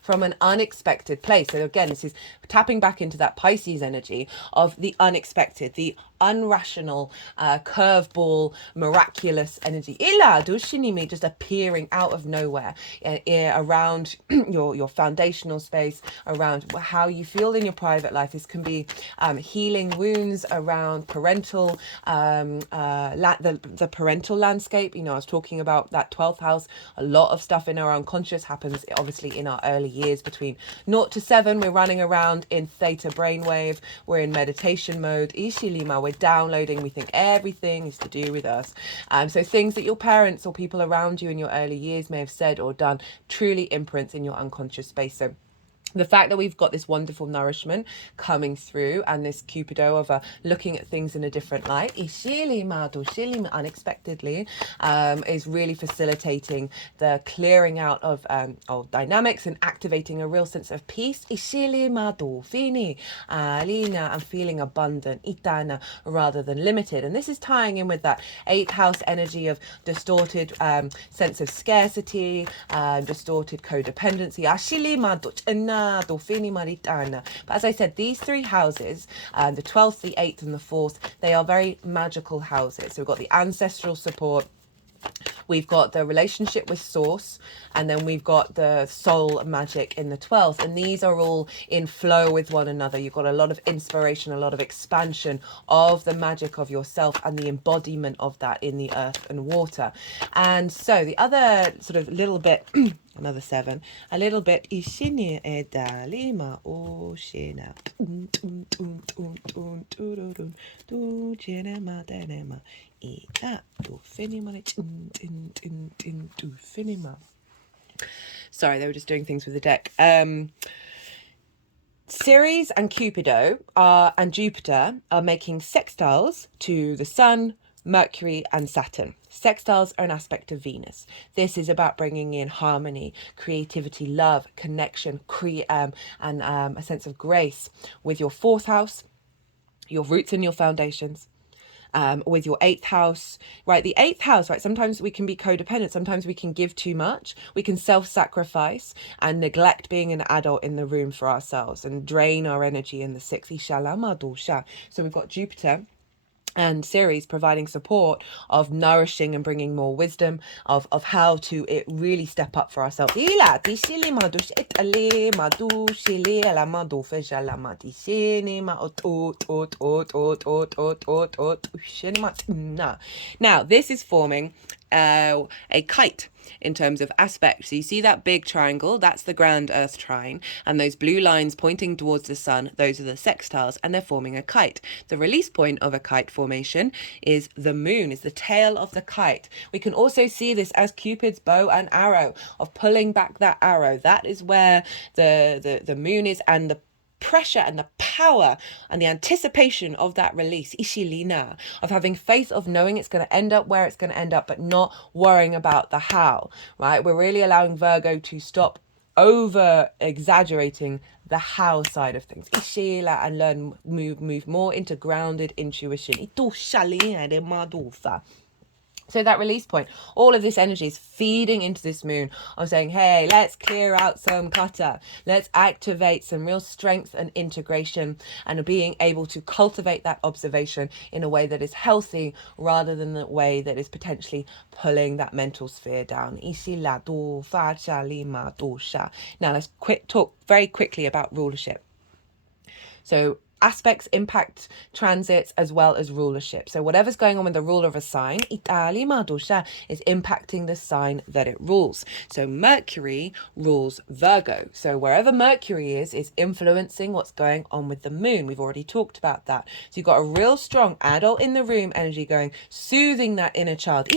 From an unexpected place. So again, this is tapping back into that Pisces energy of the unexpected, the unrational, curveball, miraculous energy. Just appearing out of nowhere around your foundational space, around how you feel in your private life. This can be healing wounds around parental, the parental landscape. You know, I was talking about that 12th house. A lot of stuff in our unconscious happens obviously in our early years, between 0 to 7. We're running around in theta brainwave. We're in meditation mode. Ishilima, we're downloading. We think everything is to do with us. So things that your parents or people around you in your early years may have said or done truly imprints in your unconscious space. So the fact that we've got this wonderful nourishment coming through, and this Cupido of looking at things in a different light, unexpectedly, is really facilitating the clearing out of dynamics and activating a real sense of peace. And feeling abundant, itana, rather than limited. And this is tying in with that 8th house energy of distorted sense of scarcity, distorted codependency. But as I said, these 3 houses, the 12th, the 8th, and the 4th, they are very magical houses. So we've got the ancestral support, we've got the relationship with source, and then we've got the soul magic in the 12th, and these are all in flow with one another. You've got a lot of inspiration, a lot of expansion of the magic of yourself and the embodiment of that in the earth and water. And so the other sort of little bit another 7, a little bit sorry, they were just doing things with the deck. Ceres and Cupido and Jupiter are making sextiles to the Sun, Mercury and Saturn. Sextiles are an aspect of Venus. This is about bringing in harmony, creativity, love, connection, and a sense of grace with your 4th house, your roots and your foundations. With your 8th house, right? The 8th house, right? Sometimes we can be codependent. Sometimes we can give too much. We can self-sacrifice and neglect being an adult in the room for ourselves and drain our energy in the 6th. So we've got Jupiter and Ceres providing support of nourishing and bringing more wisdom of how to really step up for ourselves. Now, this is forming a kite in terms of aspect. So you see that big triangle, that's the grand earth trine, and those blue lines pointing towards the sun, those are the sextiles, and they're forming a kite. The release point of a kite formation is the moon, is the tail of the kite. We can also see this as Cupid's bow and arrow, of pulling back that arrow. That is where the moon is, and the pressure and the power and the anticipation of that release, ishilina, of having faith, of knowing it's going to end up where it's going to end up, but not worrying about the how, right? We're really allowing Virgo to stop over exaggerating the how side of things, ishila, and learn, move more into grounded intuition. So that release point, all of this energy is feeding into this moon of saying, hey, let's clear out some kata. Let's activate some real strength and integration, and being able to cultivate that observation in a way that is healthy rather than the way that is potentially pulling that mental sphere down. Now let's talk very quickly about rulership. So aspects impact transits as well as rulership. So whatever's going on with the ruler of a sign, is impacting the sign that it rules. So Mercury rules Virgo. So wherever Mercury is influencing what's going on with the moon. We've already talked about that. So you've got a real strong adult in the room energy going, soothing that inner child.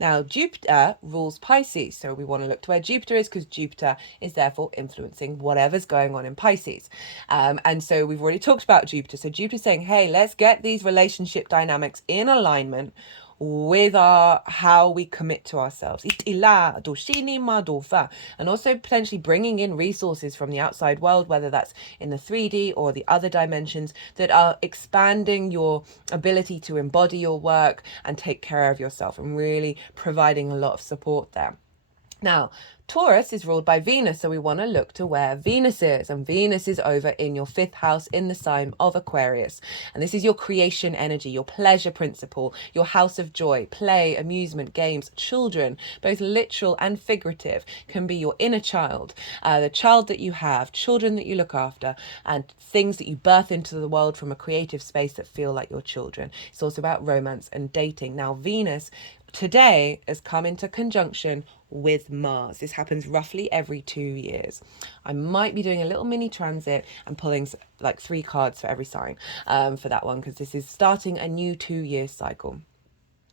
Now, Jupiter rules Pisces, so we want to look to where Jupiter is, because Jupiter is therefore influencing whatever's going on in Pisces. And so we've already talked about Jupiter. So Jupiter's saying, hey, let's get these relationship dynamics in alignment with how we commit to ourselves, and also potentially bringing in resources from the outside world, whether that's in the 3D or the other dimensions, that are expanding your ability to embody your work and take care of yourself, and really providing a lot of support there. Now, Taurus is ruled by Venus, so we want to look to where Venus is, and Venus is over in your 5th house in the sign of Aquarius, and this is your creation energy, your pleasure principle, your house of joy, play, amusement, games, children, both literal and figurative, can be your inner child, the child that you have, children that you look after, and things that you birth into the world from a creative space that feel like your children. It's also about romance and dating. Now, Venus today has come into conjunction with Mars. This happens roughly every 2 years. I might be doing a little mini transit and pulling like 3 cards for every sign for that one, because this is starting a new 2-year cycle.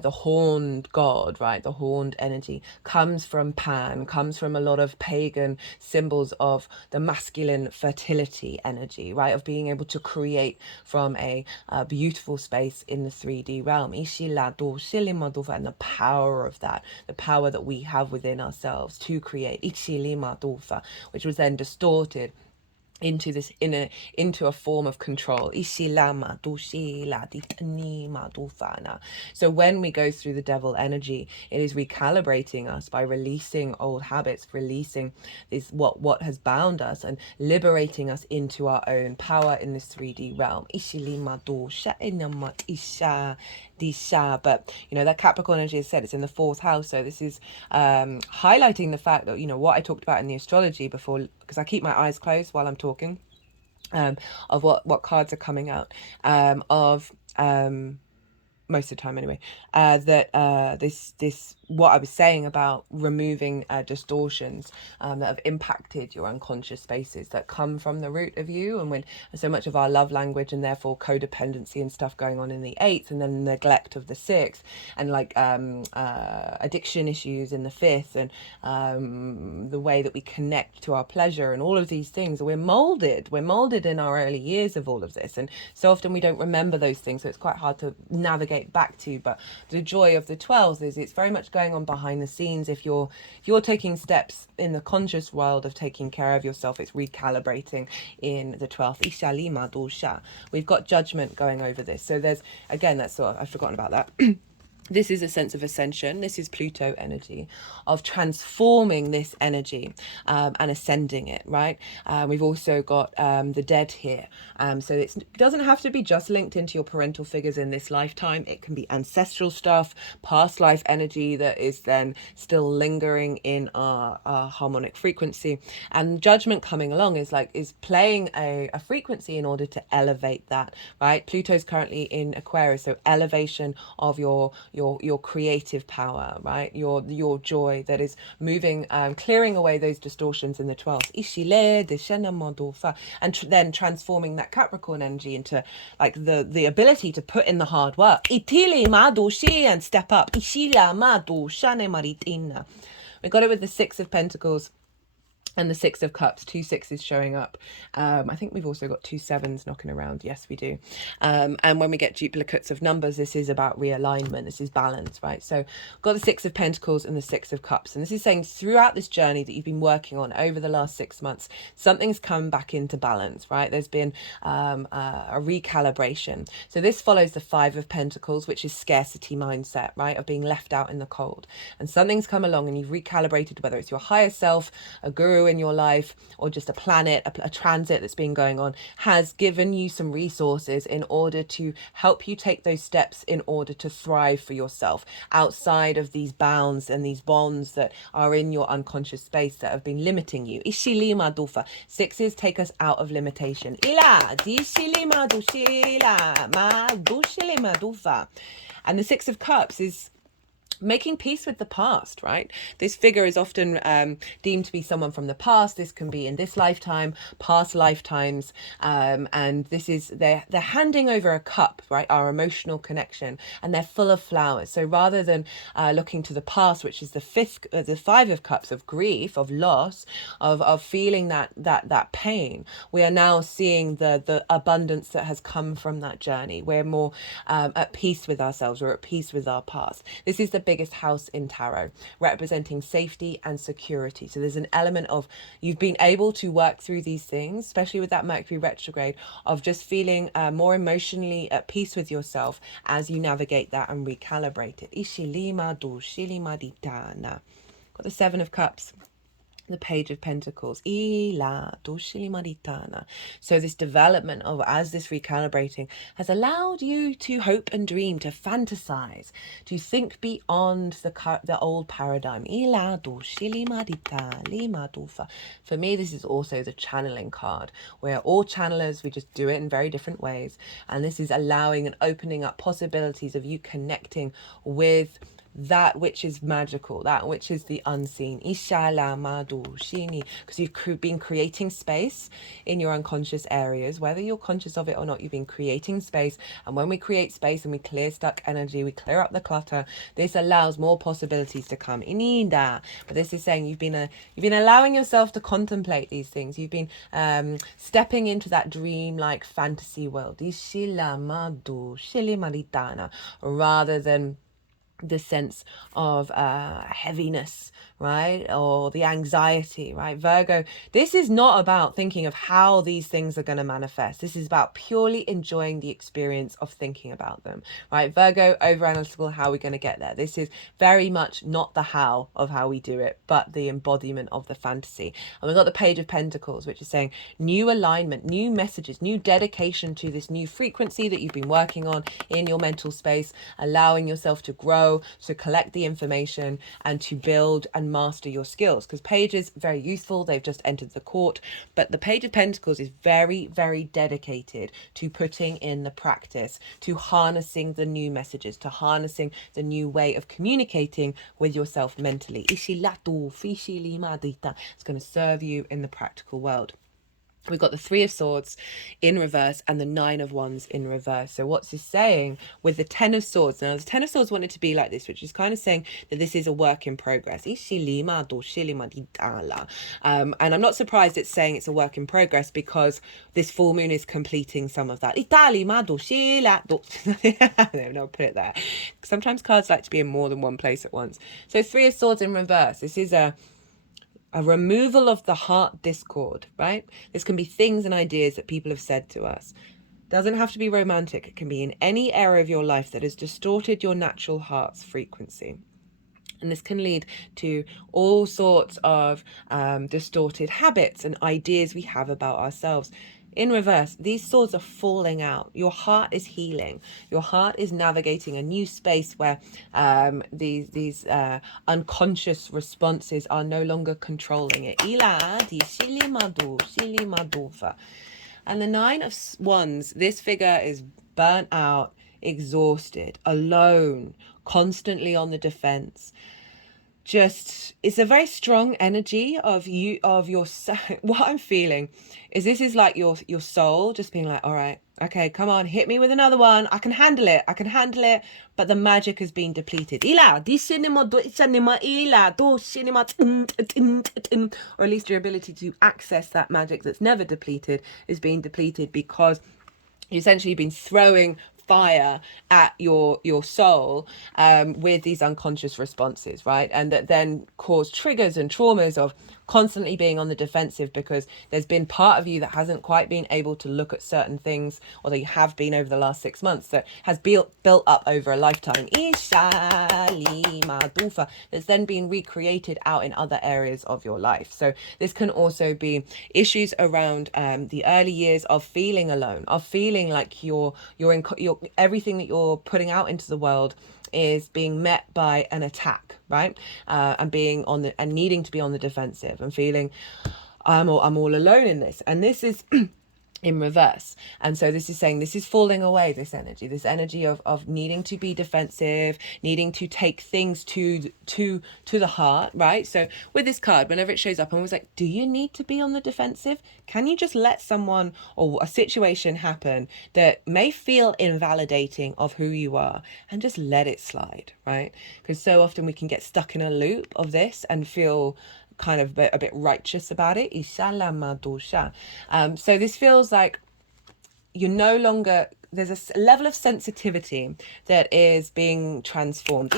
the horned god, right? The horned energy comes from Pan, comes from a lot of pagan symbols of the masculine fertility energy, right? Of being able to create from a beautiful space in the 3D realm. And the power of that, the power that we have within ourselves to create, which was then distorted into this into a form of control. So when we go through the devil energy, it is recalibrating us by releasing old habits, releasing this what has bound us, and liberating us into our own power in this 3D realm. But that Capricorn energy, as I said, it's in the 4th house, so this is highlighting the fact that what I talked about in the astrology before, because I keep my eyes closed while I'm talking, of what cards are coming out, of most of the time anyway, that this what I was saying about removing distortions that have impacted your unconscious spaces that come from the root of you, and when so much of our love language and therefore codependency and stuff going on in the 8th, and then the neglect of the 6th, and like addiction issues in the 5th, and the way that we connect to our pleasure and all of these things, we're molded in our early years of all of this, and so often we don't remember those things, so it's quite hard to navigate back to. But the joy of the 12th is it's very much going on behind the scenes. If you're taking steps in the conscious world of taking care of yourself, it's recalibrating in the 12th. We've got judgment going over this, so there's, again, that's sort of, I've forgotten about that. This is a sense of ascension. This is Pluto energy of transforming this energy and ascending it, right? We've also got the dead here. So it doesn't have to be just linked into your parental figures in this lifetime. It can be ancestral stuff, past life energy that is then still lingering in our harmonic frequency. And judgment coming along is playing a frequency in order to elevate that, right? Pluto's currently in Aquarius, so elevation of your creative power, right? Your joy that is moving, clearing away those distortions in the 12th. And then transforming that Capricorn energy into like the ability to put in the hard work. And step up. We got it with the 6 of Pentacles and the 6 of Cups, 2 6s showing up. I think we've also got 2 7s knocking around. Yes, we do. And when we get duplicates of numbers, this is about realignment. This is balance, right? So got the 6 of Pentacles and the 6 of Cups. And this is saying throughout this journey that you've been working on over the last 6 months, something's come back into balance, right? There's been a recalibration. So this follows the 5 of Pentacles, which is scarcity mindset, right? Of being left out in the cold. And something's come along and you've recalibrated, whether it's your higher self, a guru in your life, or just a planet, a transit that's been going on, has given you some resources in order to help you take those steps in order to thrive for yourself outside of these bounds and these bonds that are in your unconscious space that have been limiting you. Sixes take us out of limitation. And the 6 of Cups is making peace with the past, right? This figure is often deemed to be someone from the past. This can be in this lifetime, past lifetimes, and this is they're handing over a cup, right? Our emotional connection, and they're full of flowers. So rather than looking to the past, which is the 5 of Cups, of grief, of loss, of feeling that pain, we are now seeing the abundance that has come from that journey. We're more at peace with ourselves. We're at peace with our past. This is the biggest house in tarot, representing safety and security. So there's an element of you've been able to work through these things, especially with that Mercury retrograde, of just feeling more emotionally at peace with yourself as you navigate that and recalibrate it. Got the 7 of Cups, the Page of Pentacles. So this development of, as this recalibrating has allowed you to hope and dream, to fantasize, to think beyond the old paradigm. For me, this is also the channeling card. We're all channelers, we just do it in very different ways. And this is allowing and opening up possibilities of you connecting with that which is magical, that which is the unseen. Ishala madu shini, because you've been creating space in your unconscious areas, whether you're conscious of it or not. You've been creating space, and when we create space and we clear stuck energy, we clear up the clutter. This allows more possibilities to come. Inida, but this is saying you've been allowing yourself to contemplate these things. You've been stepping into that dream-like fantasy world. Ishila madu shili maritana, rather than the sense of heaviness, right? Or the anxiety, right? Virgo, this is not about thinking of how these things are going to manifest. This is about purely enjoying the experience of thinking about them, right? Virgo, over analytical, how are we going to get there? This is very much not the how of how we do it, but the embodiment of the fantasy. And we've got the Page of Pentacles, which is saying new alignment, new messages, new dedication to this new frequency that you've been working on in your mental space, allowing yourself to grow, to collect the information, and to build and master your skills. Because pages, very useful, they've just entered the court, but the Page of Pentacles is very, very dedicated to putting in the practice, to harnessing the new messages, to harnessing the new way of communicating with yourself mentally. It's going to serve you in the practical world. We've got the Three of Swords in reverse and the Nine of Wands in reverse. So what's this saying with the Ten of Swords? Now, the Ten of Swords wanted to be like this, which is kind of saying that this is a work in progress. And I'm not surprised it's saying it's a work in progress, because this full moon is completing some of that. No, put it there. Sometimes cards like to be in more than one place at once. So Three of Swords in reverse. This is a removal of the heart discord, right? This can be things and ideas that people have said to us. Doesn't have to be romantic. It can be in any area of your life that has distorted your natural heart's frequency. And this can lead to all sorts of distorted habits and ideas we have about ourselves. In reverse, these swords are falling out. Your heart is healing. Your heart is navigating a new space where these unconscious responses are no longer controlling it. And the Nine of Wands, this figure is burnt out, exhausted, alone, constantly on the defense. Just, it's a very strong energy of you, of your, what I'm feeling is this is like your soul just being like, all right, okay, come on, hit me with another one. I can handle it. But the magic has been depleted. Or at least your ability to access that magic that's never depleted is being depleted, because you've essentially been throwing fire at your soul with these unconscious responses, right? And that then cause triggers and traumas of constantly being on the defensive, because there's been part of you that hasn't quite been able to look at certain things, or that you have been over the last 6 months, that has built up over a lifetime. That's then been recreated out in other areas of your life. So this can also be issues around the early years of feeling alone, of feeling like you're everything that you're putting out into the world is being met by an attack, right? And being on the, and needing to be on the defensive, and feeling I'm all alone in this. And this is in reverse. And so this is saying this is falling away, this energy of needing to be defensive, needing to take things to the heart, right? So with this card, whenever it shows up, I'm always like, do you need to be on the defensive? Can you just let someone or a situation happen that may feel invalidating of who you are, and just let it slide, right? Because so often we can get stuck in a loop of this and feel kind of a bit righteous about it. So this feels like you're no longer, there's a level of sensitivity that is being transformed.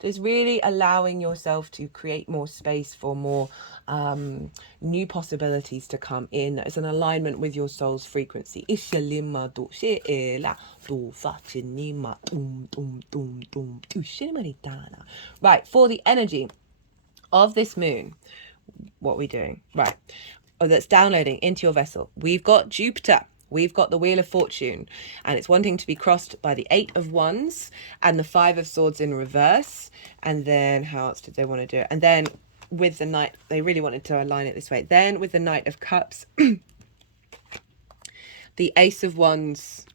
There's really allowing yourself to create more space for more new possibilities to come in as an alignment with your soul's frequency. Right, for the energy of this moon, what are we doing? Right. That's downloading into your vessel. We've got Jupiter. We've got the Wheel of Fortune, and it's wanting to be crossed by the Eight of Wands and the Five of Swords in reverse. And then how else did they want to do it? And then with the Knight, they really wanted to align it this way. Then with the Knight of Cups, the Ace of Wands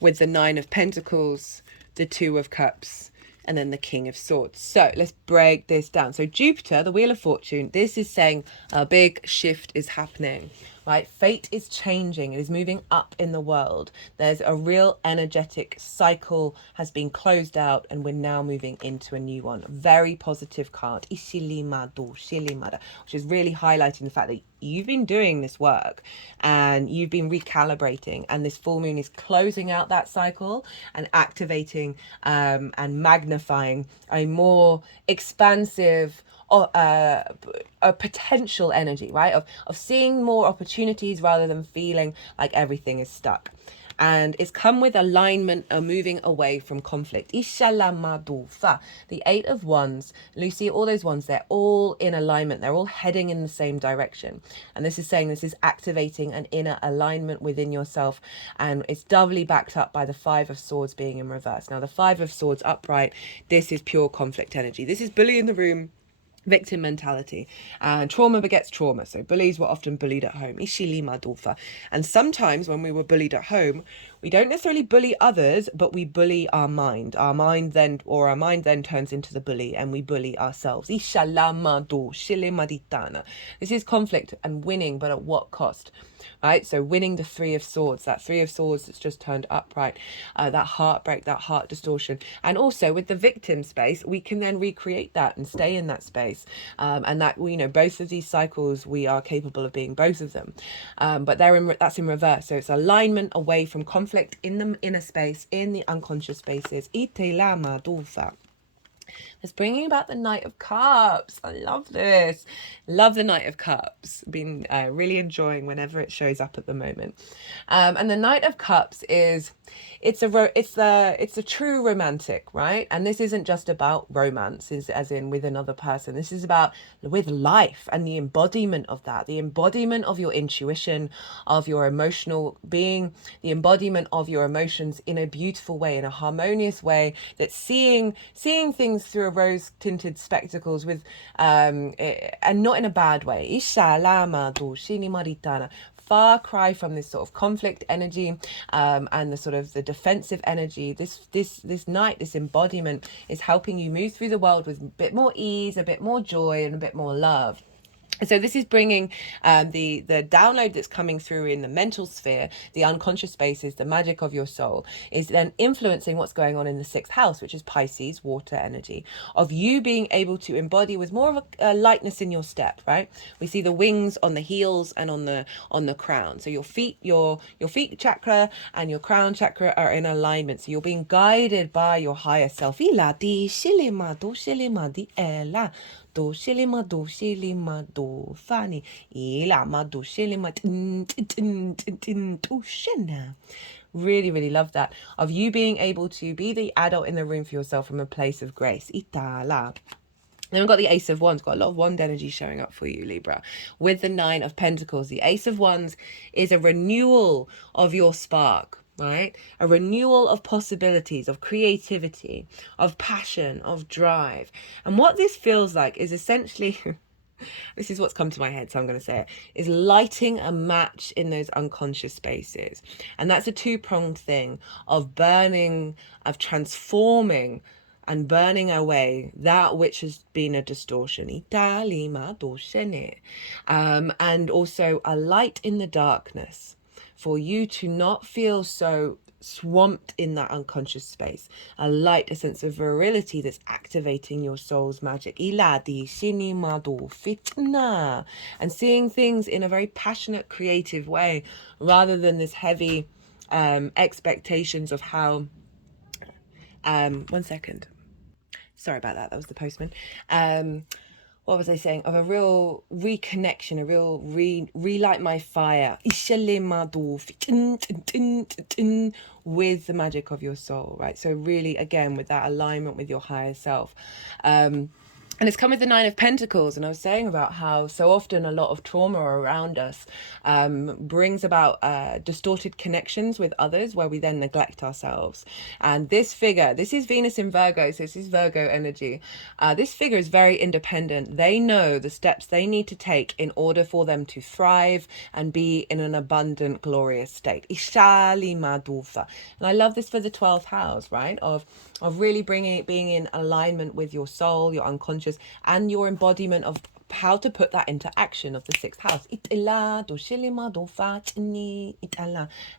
with the Nine of Pentacles, the Two of Cups, and then the King of Swords. So let's break this down. So Jupiter, the Wheel of Fortune, this is saying a big shift is happening, right? Fate is changing. It is moving up in the world. There's a real energetic cycle has been closed out, and we're now moving into a new one. Very positive card, Ishilimado, Shilimada, which is really highlighting the fact that you've been doing this work and you've been recalibrating, and this full moon is closing out that cycle and activating and magnifying a more expansive a potential energy, right, of seeing more opportunities rather than feeling like everything is stuck. And it's come with alignment, a moving away from conflict. Ishalamadulfa, the Eight of Wands, Lucy, all those ones, they're all in alignment. They're all heading in the same direction. And this is saying this is activating an inner alignment within yourself. And it's doubly backed up by the Five of Swords being in reverse. Now, the Five of Swords upright, this is pure conflict energy. This is bully in the room, victim mentality, and trauma begets trauma. So bullies were often bullied at home. Ishili madulfa. And sometimes when we were bullied at home, we don't necessarily bully others, but we bully our mind. Our mind then turns into the bully, and we bully ourselves. Ishalamadu shile maditana. This is conflict and winning, but at what cost? Right, so winning the Three of Swords, that Three of Swords that's just turned upright, that heartbreak, that heart distortion. And also with the victim space, we can then recreate that and stay in that space. And that, you know, both of these cycles, we are capable of being both of them. But that's in reverse. So it's alignment away from conflict in the inner space, in the unconscious spaces. Ite lama dulfa. It's bringing about the Knight of Cups. I love this. Love the Knight of Cups. Been really enjoying whenever it shows up at the moment. And the Knight of Cups is, it's a true romantic, right? And this isn't just about romance, as in with another person. This is about with life and the embodiment of that, the embodiment of your intuition, of your emotional being, the embodiment of your emotions in a beautiful way, in a harmonious way, that's seeing things through a rose-tinted spectacles with and not in a bad way. Far cry from this sort of conflict energy and the sort of the defensive energy. This night, this embodiment is helping you move through the world with a bit more ease, a bit more joy, and a bit more love. So this is bringing the download that's coming through in the mental sphere, the unconscious spaces, the magic of your soul, is then influencing what's going on in the sixth house, which is Pisces, water energy, of you being able to embody with more of a lightness in your step, right? We see the wings on the heels and on the crown. So your feet feet chakra and your crown chakra are in alignment. So you're being guided by your higher self. Do shilima do shilima do fani ilama do shilima do shina. Really, really love that, of you being able to be the adult in the room for yourself from a place of grace. Itala. Then we've got the Ace of Wands. Got a lot of wand energy showing up for you, Libra. With the Nine of Pentacles, the Ace of Wands is a renewal of your spark, right? A renewal of possibilities, of creativity, of passion, of drive. And what this feels like is essentially, this is what's come to my head, so I'm going to say it, is lighting a match in those unconscious spaces. And that's a two-pronged thing of burning, of transforming and burning away that which has been a distortion. And also a light in the darkness, for you to not feel so swamped in that unconscious space. A light, a sense of virility that's activating your soul's magic. And seeing things in a very passionate, creative way, rather than this heavy expectations of how... one second. Sorry about that. That was the postman. What was I saying? Of a real reconnection, a real relight my fire with the magic of your soul, right? So really, again, with that alignment with your higher self. And it's come with the Nine of Pentacles. And I was saying about how so often a lot of trauma around us brings about distorted connections with others where we then neglect ourselves. And this figure, this is Venus in Virgo, so this is Virgo energy. This figure is very independent. They know the steps they need to take in order for them to thrive and be in an abundant, glorious state. Ishali Madufa. And I love this for the 12th house, right? Of really being in alignment with your soul, your unconscious, and your embodiment of how to put that into action of the 6th house.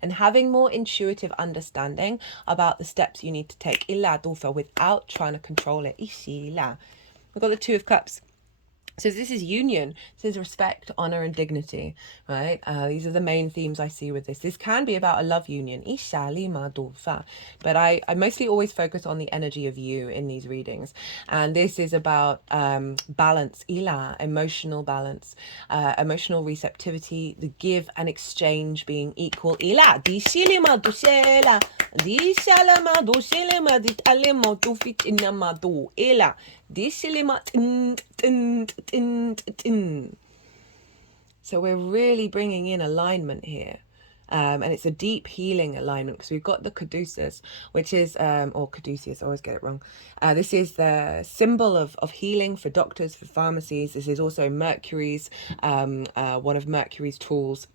And having more intuitive understanding about the steps you need to take without trying to control it. We've got the Two of Cups. So this is union. This is respect, honor, and dignity, right? These are the main themes I see with this. This can be about a love union. But I mostly always focus on the energy of you in these readings. And this is about balance, emotional balance, emotional receptivity, the give and exchange being equal. So we're really bringing in alignment here. And it's a deep healing alignment because we've got the caduceus, which is, or caduceus, I always get it wrong. This is the symbol of healing for doctors, for pharmacies. This is also Mercury's, one of Mercury's tools.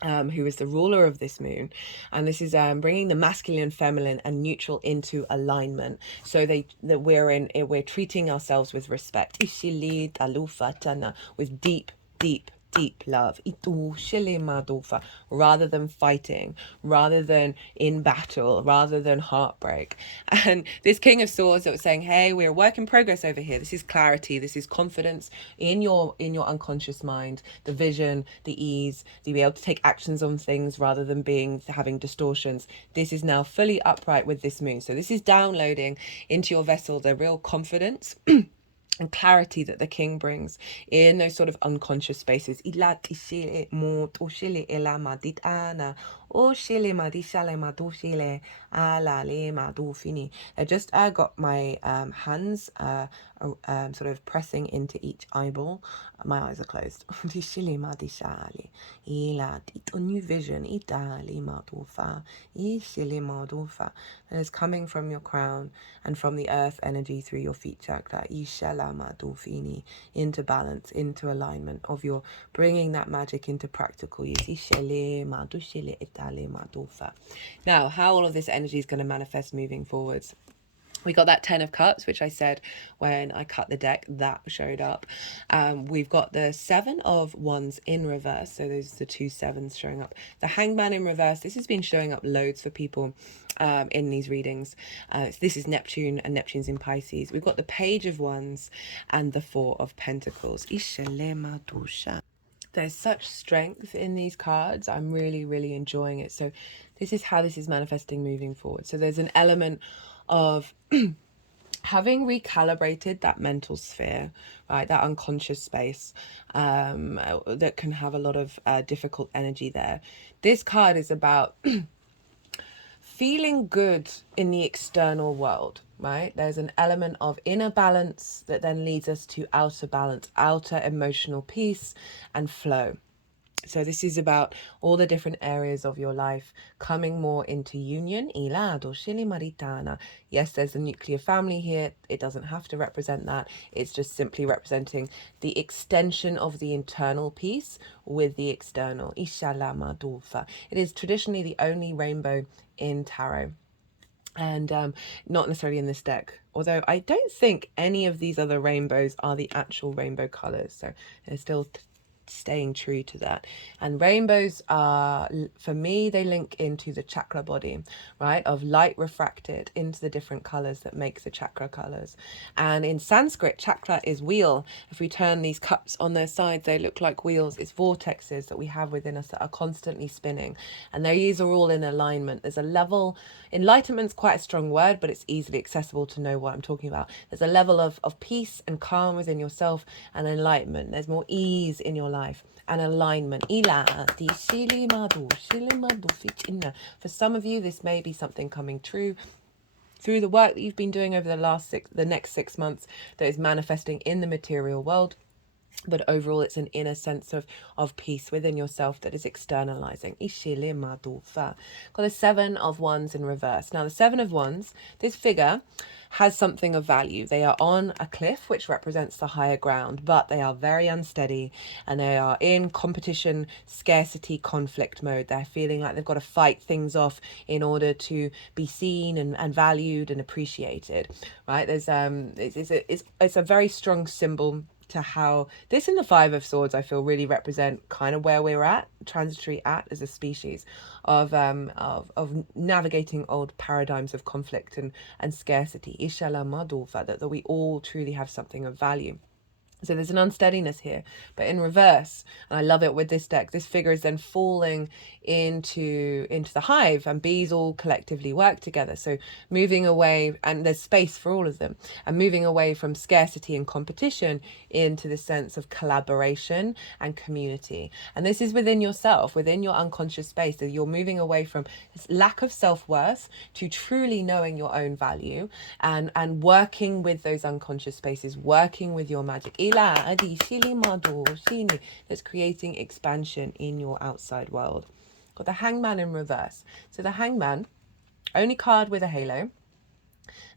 Who is the ruler of this moon, and this is bringing the masculine, feminine, and neutral into alignment, so that we're treating ourselves with respect, with deep love, rather than fighting, rather than in battle, rather than heartbreak. And this King of Swords that was saying, hey, we're a work in progress over here. This is clarity, this is confidence in your unconscious mind, the vision, the ease, to be able to take actions on things rather than having distortions. This is now fully upright with this moon. So this is downloading into your vessel the real confidence and clarity that the king brings in those sort of unconscious spaces. I just got my hands sort of pressing into each eyeball. My eyes are closed. New vision. That is coming from your crown and from the earth energy through your feet chakra. Into balance, into alignment of your bringing that magic into practical use. Now, how all of this energy is going to manifest moving forwards. We got that 10 of Cups, which I said when I cut the deck, that showed up. We've got the 7 of Wands in reverse. So those are the 2 sevens showing up. The Hangman in reverse. This has been showing up loads for people in these readings. This is Neptune, and Neptune's in Pisces. We've got the Page of Wands and the 4 of Pentacles. There's such strength in these cards. I'm really, really enjoying it. So this is how this is manifesting moving forward. So there's an element of having recalibrated that mental sphere, right, that unconscious space that can have a lot of difficult energy there. This card is about feeling good in the external world, right? There's an element of inner balance that then leads us to outer balance, outer emotional peace and flow. So this is about all the different areas of your life coming more into union. Yes, there's a nuclear family here. It doesn't have to represent that. It's just simply representing the extension of the internal piece with the external. It is traditionally the only rainbow in tarot. And not necessarily in this deck, although I don't think any of these other rainbows are the actual rainbow colors. So they're still staying true to that. And rainbows are, for me, they link into the chakra body, right, of light refracted into the different colors that make the chakra colors. And in Sanskrit, chakra is wheel. If we turn these cups on their sides, they look like wheels. It's vortexes that we have within us that are constantly spinning, and these are all in alignment. There's a level, enlightenment's quite a strong word, but it's easily accessible to know what I'm talking about. There's a level of peace and calm within yourself and enlightenment. There's more ease in your life and alignment. For some of you, this may be something coming true through the work that you've been doing over the next 6 months that is manifesting in the material world. But overall, it's an inner sense of peace within yourself that is externalizing. Got the Seven of Wands in reverse. Now, the Seven of Wands, this figure has something of value. They are on a cliff, which represents the higher ground, but they are very unsteady and they are in competition, scarcity, conflict mode. They're feeling like they've got to fight things off in order to be seen and valued and appreciated, right? There's it's a very strong symbol to how this and the Five of Swords, I feel, really represent kind of where we're at, transitory at as a species of navigating old paradigms of conflict and scarcity. Ishala Madulfa, that we all truly have something of value. So there's an unsteadiness here, but in reverse, and I love it with this deck, this figure is then falling into the hive, and bees all collectively work together. So moving away, and there's space for all of them, and moving away from scarcity and competition into the sense of collaboration and community. And this is within yourself, within your unconscious space, that you're moving away from this lack of self-worth to truly knowing your own value and working with those unconscious spaces, working with your magic. That's creating expansion in your outside world. Got the Hangman in reverse. So the Hangman, only card with a halo.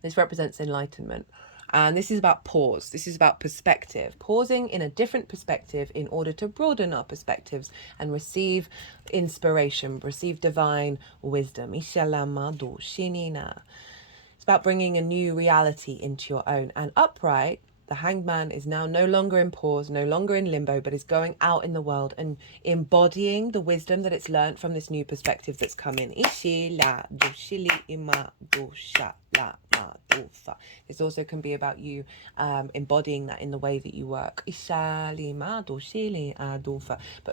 This represents enlightenment. And this is about pause. This is about perspective. Pausing in a different perspective in order to broaden our perspectives and receive inspiration, receive divine wisdom. It's about bringing a new reality into your own. And upright, the Hangman is now no longer in pause, no longer in limbo, but is going out in the world and embodying the wisdom that it's learned from this new perspective that's come in. This also can be about you embodying that in the way that you work. But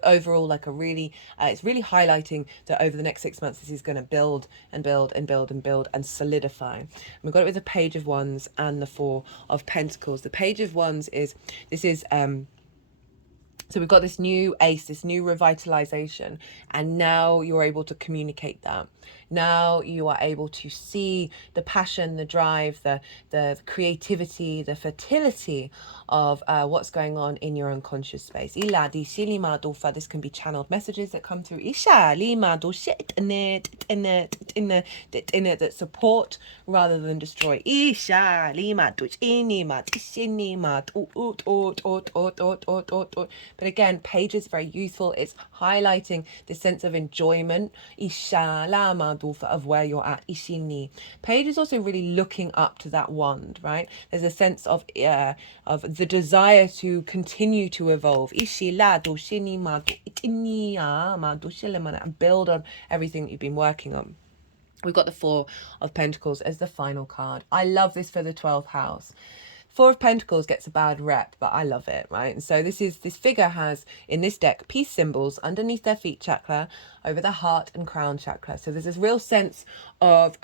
overall, like it's really highlighting that over the next 6 months, this is going to build and build and build and build and solidify. And we've got it with the Page of Wands and the Four of Pentacles. The Page of Wands so we've got this new ace, this new revitalization, and now you're able to communicate that. Now you are able to see the passion, the drive, the creativity, the fertility of what's going on in your unconscious space. This can be channeled messages that come through that support rather than destroy. But again, Page is very useful. It's highlighting this sense of enjoyment of where you're at. Page is also really looking up to that wand, right? There's a sense of the desire to continue to evolve and build on everything that you've been working on. We've got the Four of Pentacles as the final card. I love this for the 12th house. Four of Pentacles gets a bad rep, but I love it, right? And so this figure has, in this deck, peace symbols underneath their feet chakra, over the heart and crown chakra. So there's this real sense of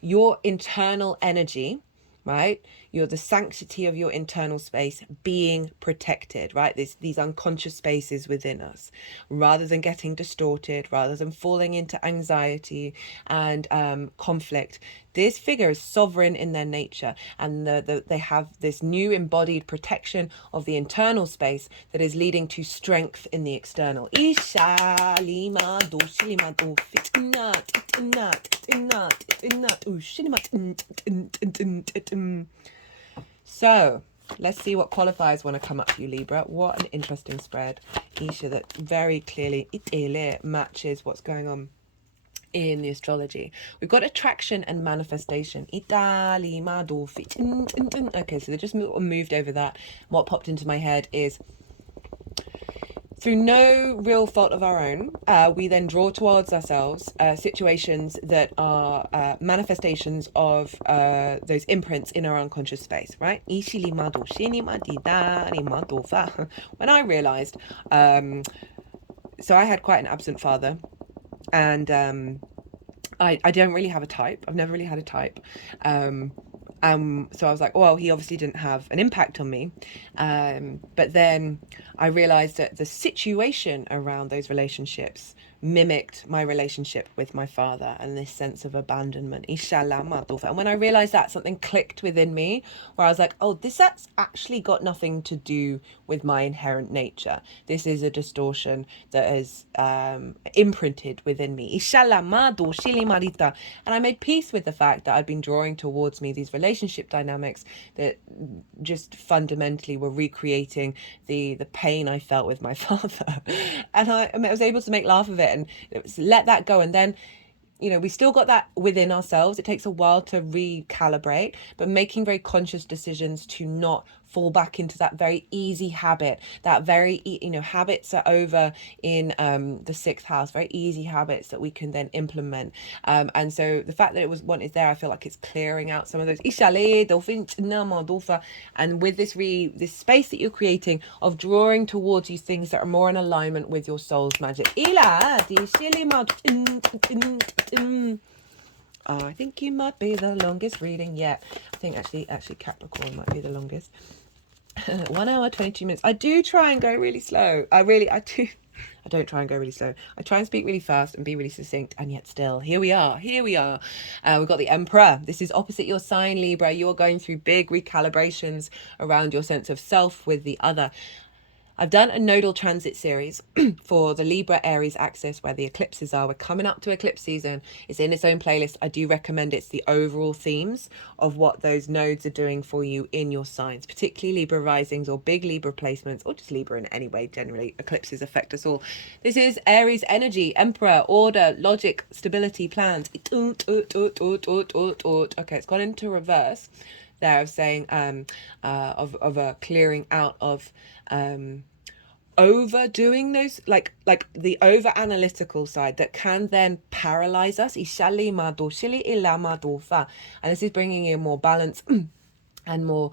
your internal energy, right? The sanctity of your internal space being protected, right? These unconscious spaces within us, rather than getting distorted, rather than falling into anxiety and conflict. This figure is sovereign in their nature, and they have this new embodied protection of the internal space that is leading to strength in the external. So let's see what qualifiers want to come up for you, Libra. What an interesting spread. Isha, that very clearly matches what's going on in the astrology. We've got attraction and manifestation. Okay, so they just moved over that. What popped into my head is, through no real fault of our own, we then draw towards ourselves situations that are manifestations of those imprints in our unconscious space, right? When I realized, so I had quite an absent father, and I don't really have a type. I've never really had a type. So I was like, well, he obviously didn't have an impact on me. But then I realized that the situation around those relationships mimicked my relationship with my father and this sense of abandonment. And when I realized that, something clicked within me where I was like, oh, this has actually got nothing to do with my inherent nature. This is a distortion that is imprinted within me. And I made peace with the fact that I'd been drawing towards me these relationship dynamics that just fundamentally were recreating the pain I felt with my father. And I was able to make laugh of it and let that go. And then, you know, we still got that within ourselves. It takes a while to recalibrate, but making very conscious decisions to not fall back into that very easy habit, that very, you know, habits are over in the 6th house, very easy habits that we can then implement. And so the fact that it was one is there, I feel like it's clearing out some of those. And with this space that you're creating of drawing towards you things that are more in alignment with your soul's magic. Oh, I think you might be the longest reading yet. I think actually Capricorn might be the longest. 1 hour 22 minutes. I do try and go really slow. I don't try and go really slow. I try and speak really fast and be really succinct, and yet still here we are. We've got the Emperor. This is opposite your sign, Libra. You're going through big recalibrations around your sense of self with the other. I've done a nodal transit series for the Libra Aries axis where the eclipses are. We're coming up to eclipse season. It's in its own playlist. I do recommend it's the overall themes of what those nodes are doing for you in your signs, particularly Libra risings or big Libra placements, or just Libra in any way. Generally, eclipses affect us all. This is Aries energy, Emperor, order, logic, stability, plans. Okay, it's gone into reverse there of saying of a clearing out of overdoing those, like the over analytical side that can then paralyze us. And this is bringing in more balance and more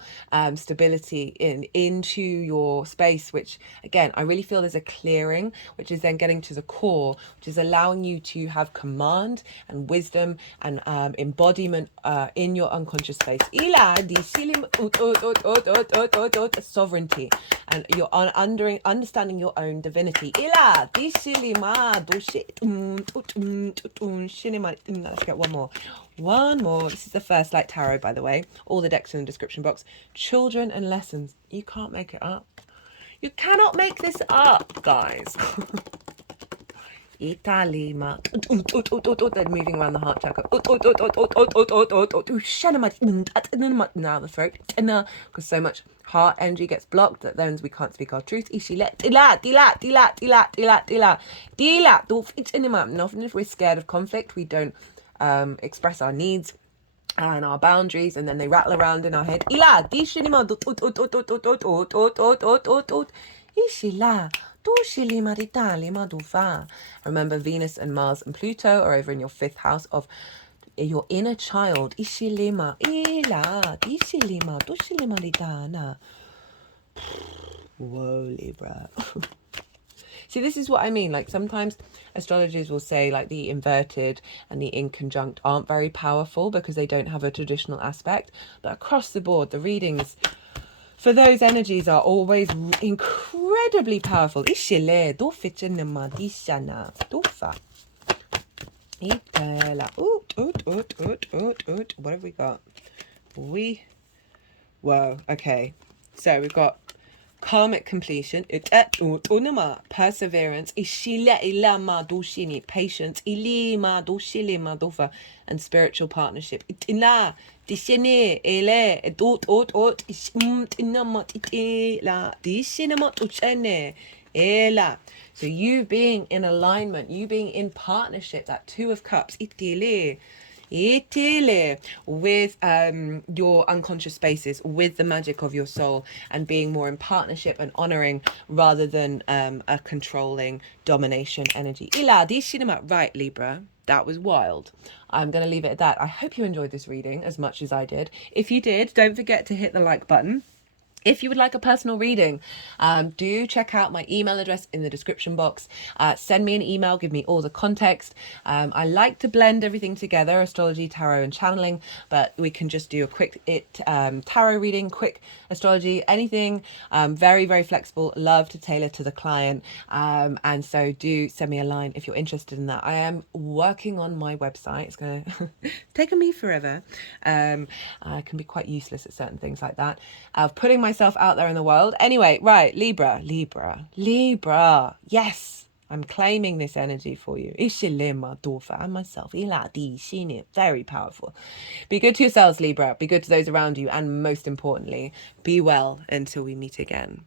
stability into your space, which again I really feel there's a clearing, which is then getting to the core, which is allowing you to have command and wisdom and embodiment in your unconscious space. Sovereignty, and you're understanding your own divinity. Let's get one more. This is the first light tarot, by the way. All the decks in the description box. Children and lessons. You can't make it up. You cannot make this up, guys. Italima. They're moving around the heart chakra. Now the throat. Because so much heart energy gets blocked that then we can't speak our truth. And often if we're scared of conflict, we don't express our needs and our boundaries, and then they rattle around in our head. Remember, Venus and Mars and Pluto are over in your 5th house of your inner child. Whoa, Libra. See, this is what I mean. Like sometimes astrologers will say like the inverted and the in conjunct aren't very powerful because they don't have a traditional aspect. But across the board, the readings for those energies are always incredibly powerful. What have we got? Whoa, okay. So we've got karmic completion, perseverance, patience, and spiritual partnership. So you being in alignment, you being in partnership, that 2 of Cups, with your unconscious spaces, with the magic of your soul, and being more in partnership and honoring rather than a controlling domination energy. Right, Libra, that was wild. I'm going to leave it at that. I hope you enjoyed this reading as much as I did. If you did, don't forget to hit the like button. If you would like a personal reading, do check out my email address in the description box. Send me an email, give me all the context. I like to blend everything together, astrology, tarot, and channeling, but we can just do a quick tarot reading, quick astrology, anything. Very, very flexible. Love to tailor to the client. And so do send me a line if you're interested in that. I am working on my website. It's going to take me forever. I can be quite useless at certain things like that. Putting myself out there in the world. Anyway, right, Libra. Yes, I'm claiming this energy for you. And myself. Very powerful. Be good to yourselves, Libra. Be good to those around you. And most importantly, be well until we meet again.